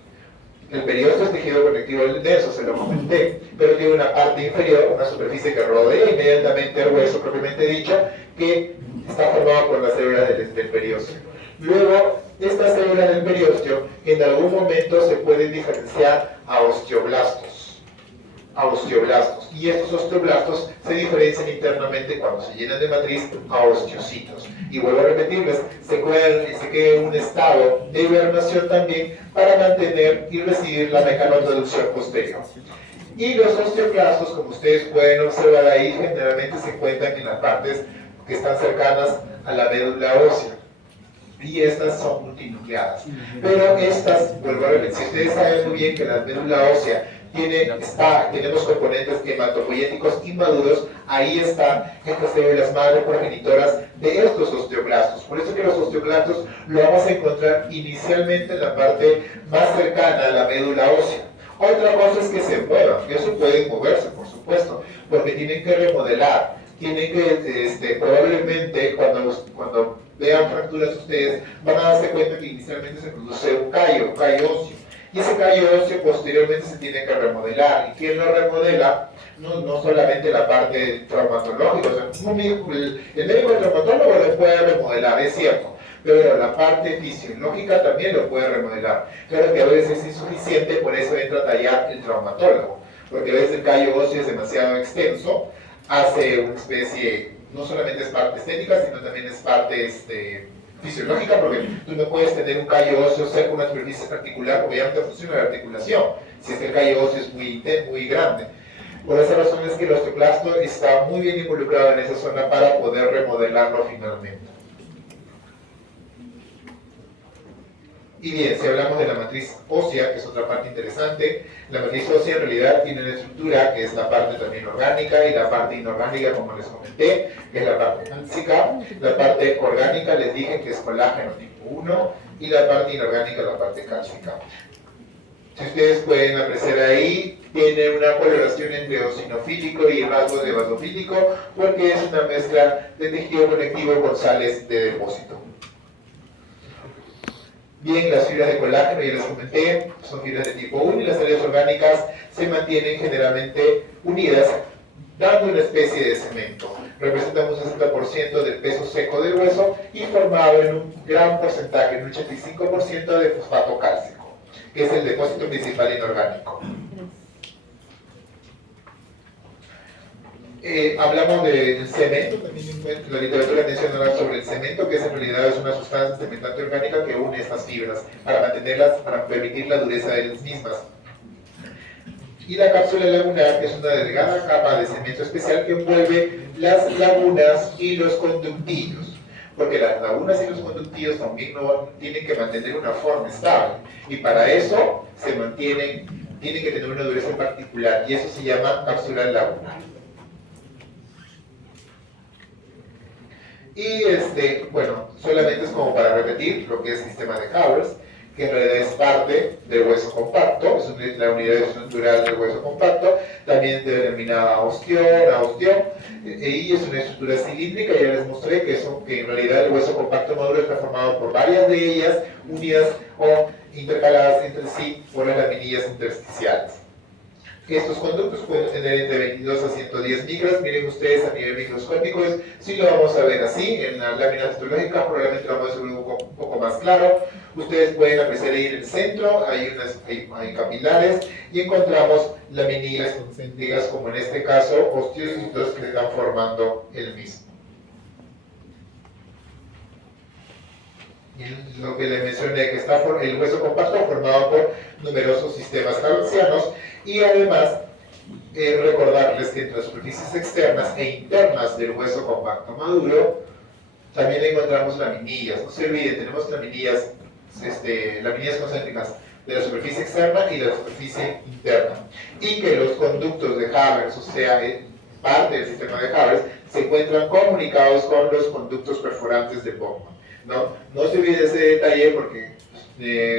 El periostio es tejido conectivo denso, se lo comenté, pero tiene una parte inferior, una superficie que rodea inmediatamente el hueso propiamente dicho, que está formado por las células del periostio. Luego, estas células del periostio en algún momento se pueden diferenciar a osteoblastos. Y estos osteoblastos se diferencian internamente cuando se llenan de matriz a osteocitos. Y vuelvo a repetirles, se queda en un estado de hibernación también para mantener y recibir la mecanotraducción posterior. Y los osteoclastos, como ustedes pueden observar ahí, generalmente se encuentran en las partes que están cercanas a la médula ósea. Y estas son multinucleadas. Pero estas, vuelvo a repetir, si ustedes saben muy bien que la médula ósea tenemos componentes hematopoyéticos inmaduros, ahí están estas células madre progenitoras de estos osteoclastos. Por eso que los osteoclastos lo vamos a encontrar inicialmente en la parte más cercana a la médula ósea. Otra cosa es que se muevan, eso pueden moverse, por supuesto, porque tienen que remodelar, tienen que, probablemente cuando vean fracturas ustedes, van a darse cuenta que inicialmente se produce un callo óseo. Y ese callo óseo posteriormente se tiene que remodelar. ¿Y quién lo remodela? No solamente la parte traumatológica. O sea, el médico traumatólogo lo puede remodelar, es cierto. Pero la parte fisiológica también lo puede remodelar. Claro que a veces es insuficiente, por eso entra a tallar el traumatólogo. Porque a veces el callo óseo es demasiado extenso, hace una especie, no solamente es parte estética, sino también es parte fisiológica, porque tú no puedes tener un callo óseo cerca de una superficie articular porque ya no te funciona la articulación, si es que el callo óseo es muy grande. Por esa razón es que el osteoclasto está muy bien involucrado en esa zona para poder remodelarlo finalmente. Y bien, si hablamos de la matriz ósea, que es otra parte interesante, la matriz ósea en realidad tiene una estructura que es la parte también orgánica y la parte inorgánica, como les comenté, que es la parte cálcica. La parte orgánica les dije que es colágeno tipo 1 y la parte inorgánica la parte cálcica. Si ustedes pueden apreciar ahí, tiene una coloración entre eosinofílico y rasgos de basofílico, porque es una mezcla de tejido conectivo con sales de depósito. Bien, las fibras de colágeno, ya les comenté, son fibras de tipo 1 y las sales orgánicas se mantienen generalmente unidas, dando una especie de cemento. Representan un 60% del peso seco del hueso y formado en un gran porcentaje, un 85% de fosfato cálcico, que es el depósito principal inorgánico. Hablamos del cemento, también la literatura menciona sobre el cemento, que en realidad es una sustancia cementante orgánica que une estas fibras para mantenerlas, para permitir la dureza de las mismas. Y la cápsula lagunar es una delgada capa de cemento especial que envuelve las lagunas y los conductillos, porque las lagunas y los conductillos también no tienen que mantener una forma estable, y para eso tienen que tener una dureza particular, y eso se llama cápsula lagunar. Y bueno, solamente es como para repetir lo que es el sistema de Haber's, que en realidad es parte del hueso compacto, es la unidad estructural del hueso compacto, también denominada osteón, y es una estructura cilíndrica. Ya les mostré que en realidad el hueso compacto maduro está formado por varias de ellas, unidas o intercaladas entre sí por las laminillas intersticiales. Estos conductos pueden tener entre 22 a 110 micras. Miren ustedes a nivel microscópico, sí lo vamos a ver así. En las láminas histológicas probablemente lo vamos a ver un poco más claro. Ustedes pueden apreciar ahí en el centro, hay capilares, y encontramos laminillas concéntricas, como en este caso, osteocitos que están formando el mismo. Y lo que le mencioné, que está el hueso compacto formado por numerosos sistemas habercianos, y además recordarles que entre las superficies externas e internas del hueso compacto maduro también encontramos laminillas. No se olviden, tenemos laminillas concéntricas de la superficie externa y de la superficie interna, y que los conductos de Haber's, o sea, parte del sistema de Haber's, se encuentran comunicados con los conductos perforantes de Bowman. No se olvide ese detalle, porque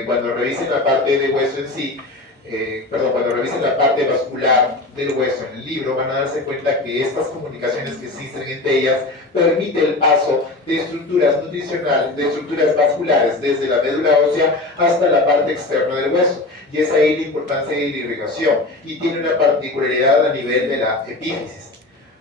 cuando revisen la parte de hueso en sí, cuando revisen la parte vascular del hueso en el libro, van a darse cuenta que estas comunicaciones que existen entre ellas permiten el paso de estructuras nutricionales, de estructuras vasculares, desde la médula ósea hasta la parte externa del hueso. Y es ahí la importancia de la irrigación, y tiene una particularidad a nivel de la epífisis.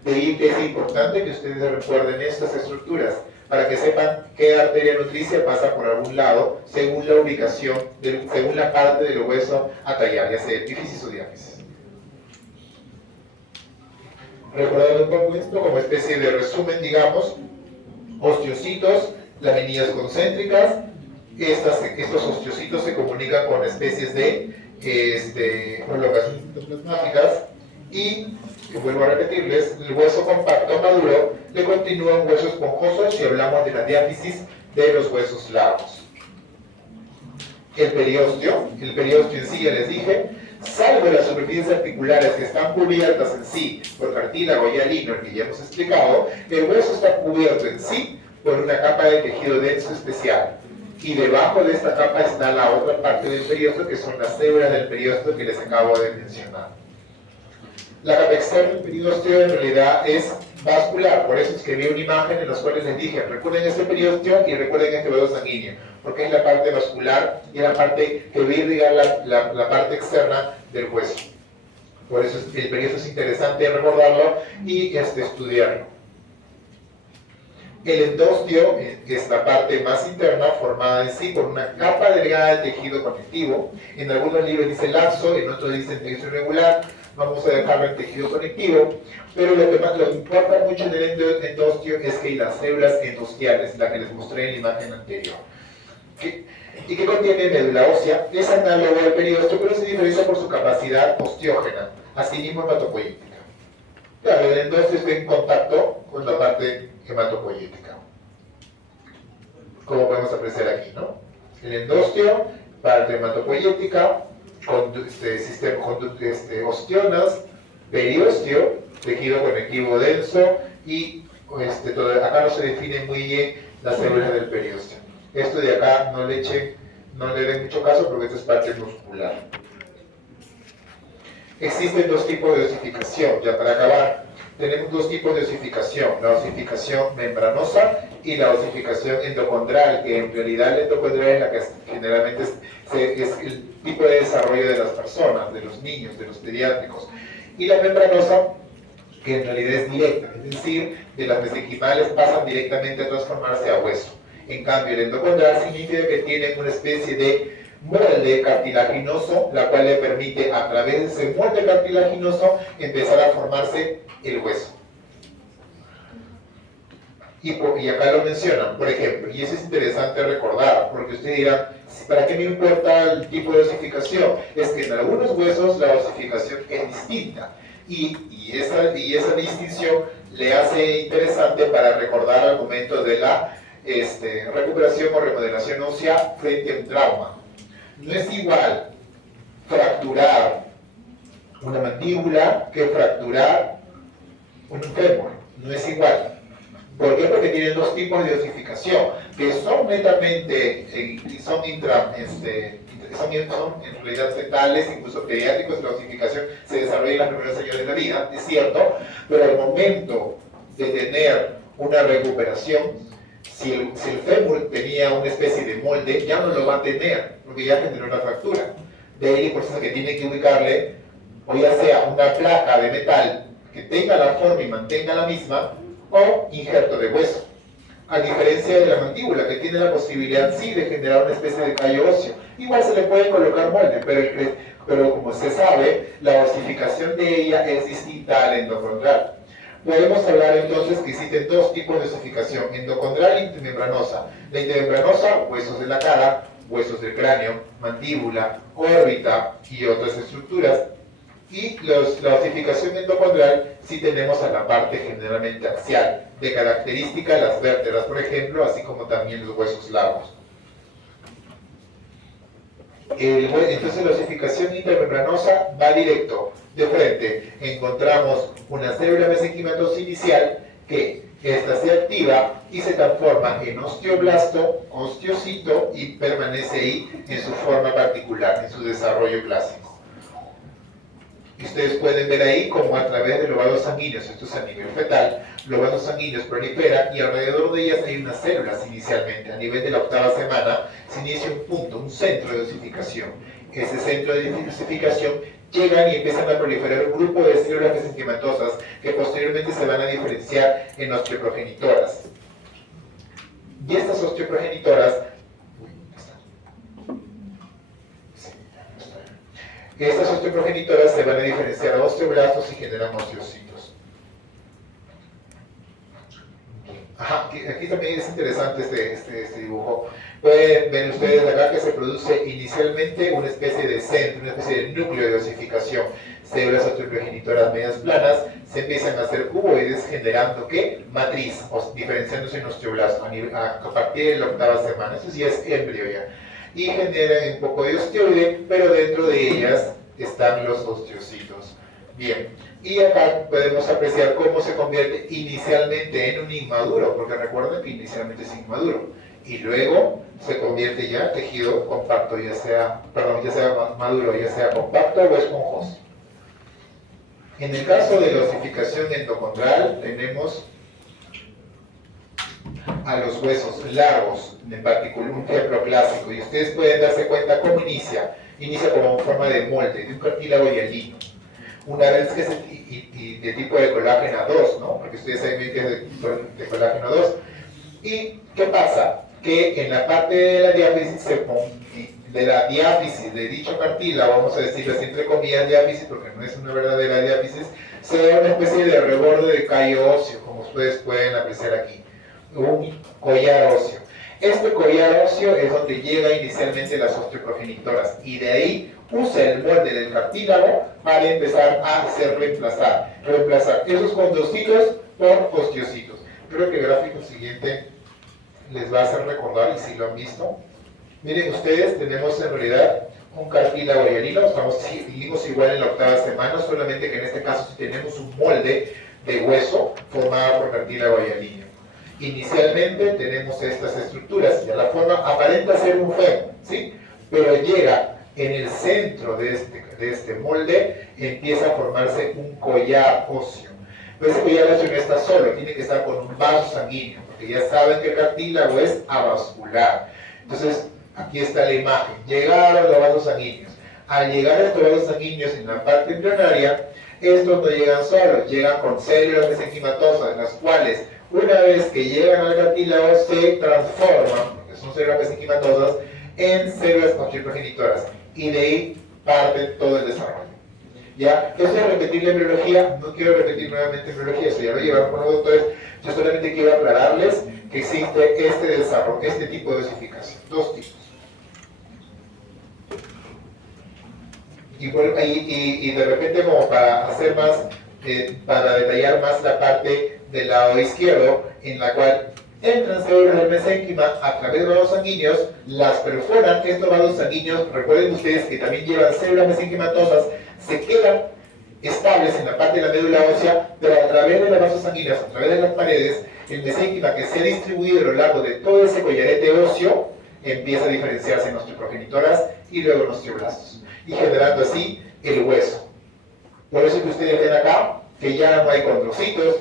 De ahí que es importante que ustedes recuerden estas estructuras, para que sepan qué arteria nutricia pasa por algún lado, según la ubicación, según la parte del hueso a tallar, ya sea epífisis o diáfisis. Recordando un poco esto como especie de resumen, digamos, osteocitos, laminillas concéntricas. Estos osteocitos se comunican con especies de prolongaciones citoplasmáticas, y vuelvo a repetirles, el hueso compacto maduro le continúa un hueso esponjoso si hablamos de la diáfisis de los huesos largos. El periósteo en sí, ya les dije, salvo las superficies articulares que están cubiertas en sí por cartílago y alino, el que ya hemos explicado, el hueso está cubierto en sí por una capa de tejido denso especial. Y debajo de esta capa está la otra parte del periósteo, que son las células del periósteo que les acabo de mencionar. La capa externa del periósteo en realidad es vascular, por eso escribí una imagen en la cual les dije, recuerden este periósteo y recuerden este vaso sanguíneo, porque es la parte vascular y es la parte que va a irrigar la parte externa del hueso. Por eso el periósteo es interesante recordarlo y estudiarlo. El endostio es la parte más interna, formada en sí por una capa delgada de tejido conectivo. En algunos libros dice laxo, en otros dicen tejido irregular. Vamos a dejarlo en tejido conectivo, pero lo que importa mucho en el endostio es que hay las células endostiales, la que les mostré en la imagen anterior. ¿Y qué contiene médula ósea? Es análogo al periósteo, pero se diferencia por su capacidad osteógena, asimismo hematopoyética. Claro, el endostio está en contacto con la parte hematopoyética, como podemos apreciar aquí, ¿no? El endostio, parte hematopoyética, osteonas, periósteo, tejido conectivo denso, y acá no se define muy bien las células del periósteo. Esto de acá no le den mucho caso, porque esto es parte muscular. Existen dos tipos de osificación, ya para acabar. Tenemos dos tipos de osificación, la osificación membranosa y la osificación endocondral, que en realidad la endocondral es la que generalmente es el tipo de desarrollo de las personas, de los niños, de los pediátricos. Y la membranosa, que en realidad es directa, es decir, de las mesenquimales pasan directamente a transformarse a hueso. En cambio, el endocondral significa que tienen una especie de molde cartilaginoso, la cual le permite a través de ese molde cartilaginoso empezar a formarse el hueso. Y acá lo mencionan, por ejemplo, y eso es interesante recordar, porque ustedes dirán, ¿para qué me importa el tipo de osificación? Es que en algunos huesos la osificación es distinta, y esa distinción le hace interesante para recordar al momento de la recuperación o remodelación ósea frente a un trauma. No es igual fracturar una mandíbula que fracturar un fémur. No es igual. ¿Por qué? Porque tienen dos tipos de osificación, que son netamente, son en realidad fetales, incluso pediátricos. La osificación se desarrolla en las primeras años de la vida, es cierto, pero al momento de tener una recuperación, si el fémur tenía una especie de molde, ya no lo va a tener, porque ya generó la fractura. De ahí por eso que tiene que ubicarle, o ya sea una placa de metal que tenga la forma y mantenga la misma, o injerto de hueso. A diferencia de la mandíbula, que tiene la posibilidad sí de generar una especie de callo óseo. Igual se le puede colocar molde, pero como se sabe, la osificación de ella es distinta al endocondral. Podemos hablar entonces que existen dos tipos de osificación, endocondral e intermembranosa. La intermembranosa, huesos de la cara, huesos del cráneo, mandíbula, órbita y otras estructuras. Y la osificación endocondral sí tenemos a la parte generalmente axial, de característica las vértebras, por ejemplo, así como también los huesos largos. Entonces la osificación intermembranosa va directo, de frente. Encontramos una célula mesenquimatosa inicial que esta se activa y se transforma en osteoblasto, osteocito y permanece ahí en su forma particular, en su desarrollo clásico. Y ustedes pueden ver ahí como a través de los vasos sanguíneos, esto es a nivel fetal, los vasos sanguíneos proliferan y alrededor de ellas hay unas células inicialmente. A nivel de la octava semana se inicia un punto, un centro de osificación. Ese centro de osificación llegan y empiezan a proliferar un grupo de células mesenquimatosas que posteriormente se van a diferenciar en osteoprogenitoras. Y estas osteoprogenitoras estas osteoprogenitoras se van a diferenciar a osteoblastos y generan osteocitos. Ajá, aquí también es interesante este dibujo. Pueden ver ustedes acá que se produce inicialmente una especie de centro, una especie de núcleo de osificación. Células osteoprogenitoras medias planas se empiezan a hacer cuboides generando ¿qué? Matriz, diferenciándose en osteoblasto a partir de la octava semana. Eso sí es embrión ya. Y generan un poco de osteoide, pero dentro de ellas están los osteocitos. Bien, y acá podemos apreciar cómo se convierte inicialmente en un inmaduro, porque recuerden que inicialmente es inmaduro, y luego se convierte ya en tejido compacto, ya sea maduro, ya sea compacto o esponjoso. En el caso de la osificación endocondral tenemos a los huesos largos, en particular un ejemplo clásico, y ustedes pueden darse cuenta cómo inicia como en forma de molde, de un cartílago hialino. Una vez que y de tipo de colágeno 2, ¿no? Porque ustedes saben que es de colágeno 2. ¿Y qué pasa? Que en la parte de la diáfisis de dicho cartílago, vamos a decirlo así entre comillas diáfisis, porque no es una verdadera diáfisis, se da una especie de reborde de callo óseo, como ustedes pueden apreciar aquí. Un collar óseo. Este collar óseo es donde llega inicialmente las osteoprogenitoras y de ahí usa el molde del cartílago para empezar a hacer reemplazar esos condrocitos por osteocitos. Creo que el gráfico siguiente les va a hacer recordar, y si lo han visto. Miren ustedes, tenemos en realidad un cartílago hialino, seguimos igual en la octava semana, solamente que en este caso sí tenemos un molde de hueso formado por cartílago hialino. Inicialmente tenemos estas estructuras, ya la forma aparenta ser un fémur, ¿sí? Pero llega en el centro de este molde empieza a formarse un collar óseo. Pero ese collar óseo no está solo, tiene que estar con un vaso sanguíneo, porque ya saben que el cartílago es avascular. Entonces, aquí está la imagen. Llegaron los vasos sanguíneos. Al llegar a estos vasos sanguíneos en la parte embrionaria, estos no llegan solos, llegan con células mesenquimatosas, las cuales, una vez que llegan al cartílago, se transforman, porque son células mesenquimatosas, en células osteoprogenitoras. Y de ahí parte todo el desarrollo. ¿Ya? Eso es repetir la embriología, no quiero repetir nuevamente embriología, eso ya lo llevaron con los doctores, yo solamente quiero aclararles que existe este desarrollo, este tipo de osificación, dos tipos. Y de repente, como para hacer más, para detallar más la parte del lado izquierdo, en la cual entran células del mesénquima a través de vasos sanguíneos, las perforan, estos vasos sanguíneos, recuerden ustedes que también llevan células mesenquimatosas, se quedan estables en la parte de la médula ósea, pero a través de los vasos sanguíneos, a través de las paredes, el mesénquima que se ha distribuido a lo largo de todo ese collarete óseo empieza a diferenciarse en osteoprogenitoras y luego en osteoblastos, y generando así el hueso. Por eso que ustedes ven acá que ya no hay condrocitos.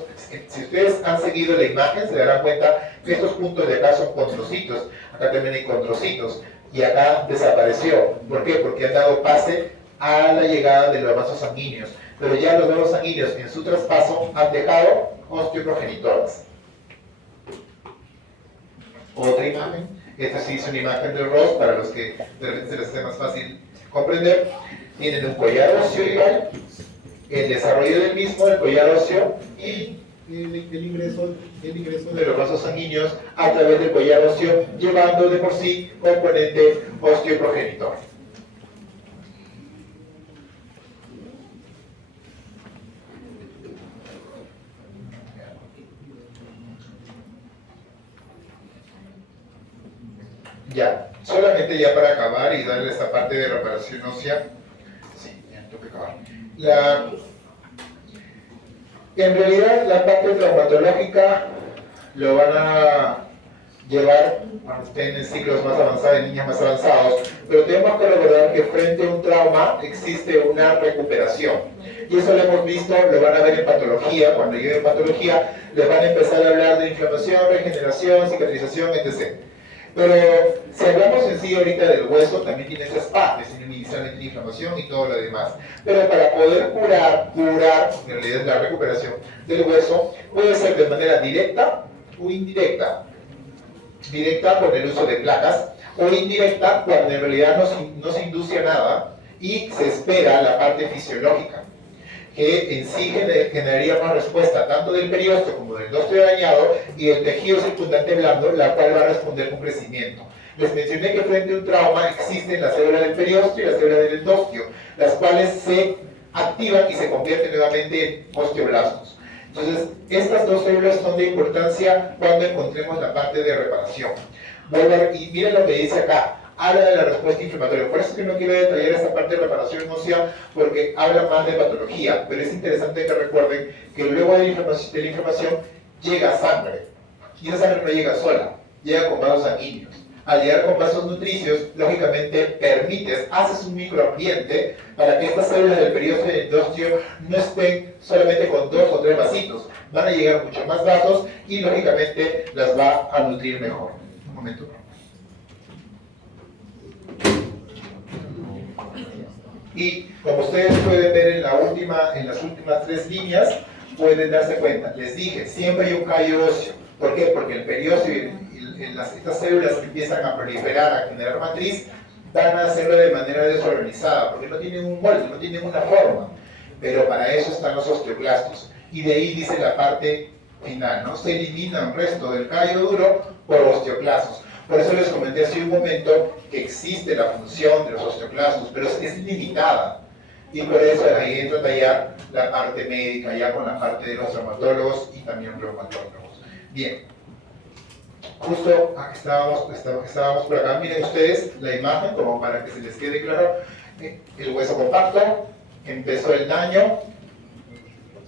Si ustedes han seguido la imagen, se darán cuenta que estos puntos de acá son condrocitos, acá también hay condrocitos, y acá desapareció. ¿Por qué? Porque han dado pase a la llegada de los vasos sanguíneos, pero ya los vasos sanguíneos en su traspaso han dejado osteoprogenitoras. Otra imagen, esta sí es una imagen del Ross, para los que de repente se les hace más fácil comprender. Tienen un collar óseo igual, el desarrollo del mismo, el collar óseo, y el ingreso de los vasos sanguíneos a través del collar óseo, llevando de por sí componente osteoprogenitor. Ya, solamente ya para acabar y darle esta parte de reparación ósea. Sí, ya tengo que acabar. En realidad la parte traumatológica lo van a llevar cuando estén en ciclos más avanzados, en niños más avanzados, pero tenemos que recordar que frente a un trauma existe una recuperación. Y eso lo hemos visto, lo van a ver en patología, cuando lleguen patología les van a empezar a hablar de inflamación, regeneración, cicatrización, etc. Pero si hablamos en sí ahorita del hueso, también tiene esas partes, inicialmente inflamación y todo lo demás. Pero para poder curar, en realidad la recuperación del hueso, puede ser de manera directa o indirecta. Directa por el uso de placas, o indirecta cuando en realidad no se induce a nada y se espera la parte fisiológica, que en sí generaría más respuesta tanto del periósteo como del endostio dañado y el tejido circundante blando, la cual va a responder con crecimiento. Les mencioné que frente a un trauma existen las células del periósteo y las células del endostio, las cuales se activan y se convierten nuevamente en osteoblastos. Entonces, estas dos células son de importancia cuando encontremos la parte de reparación. Y miren lo que dice acá. Habla de la respuesta inflamatoria. Por eso es que no quiero detallar esta parte de reparación ósea, porque habla más de patología. Pero es interesante que recuerden que luego de la inflamación llega sangre. Y esa sangre no llega sola, llega con vasos sanguíneos. Al llegar con vasos nutricios, lógicamente haces un microambiente para que estas células del periósteo y del endostio no estén solamente con 2 o 3 vasitos. Van a llegar muchos más vasos y lógicamente las va a nutrir mejor. Un momento. Y como ustedes pueden ver en las últimas 3 líneas, pueden darse cuenta. Les dije, siempre hay un callo óseo. ¿Por qué? Porque el periósteo y estas células que empiezan a proliferar, a generar matriz, van a hacerlo de manera desorganizada, porque no tienen un molde, no tienen una forma. Pero para eso están los osteoclastos. Y de ahí dice la parte final, ¿no? Se elimina el resto del callo duro por osteoclastos. Por eso les comenté hace un momento que existe la función de los osteoclastos, pero es limitada. Y por eso ahí entra a tallar la parte médica, ya con la parte de los traumatólogos y también reumatólogos. Bien, justo estábamos por acá. Miren ustedes la imagen, como para que se les quede claro. El hueso compacto, empezó el daño,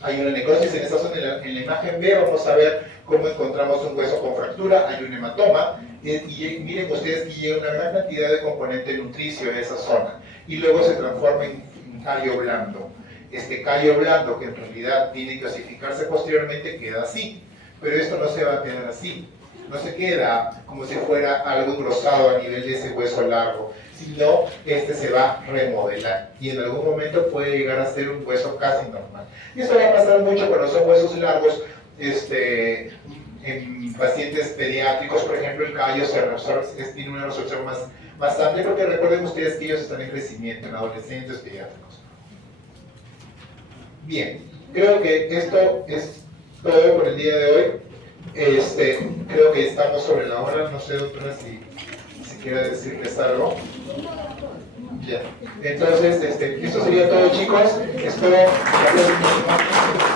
hay una necrosis en esta zona. En la imagen B vamos a ver cómo encontramos un hueso con fractura, hay un hematoma, y miren ustedes que llega una gran cantidad de componente nutricio en esa zona, y luego se transforma en callo blando. Este callo blando, que en realidad tiene que osificarse posteriormente, queda así, pero esto no se va a quedar así, no se queda como si fuera algo engrosado a nivel de ese hueso largo, sino este se va a remodelar y en algún momento puede llegar a ser un hueso casi normal. Y eso va a pasar mucho cuando son huesos largos, en pacientes pediátricos, por ejemplo, el callo tiene una resorción más amplia, porque recuerden ustedes que ellos están en crecimiento en adolescentes pediátricos. Bien, creo que esto es todo por el día de hoy. Creo que estamos sobre la hora, no sé, doctora, si quiere decirles algo. Ya. Entonces, esto sería todo, chicos. Espero la próxima semana.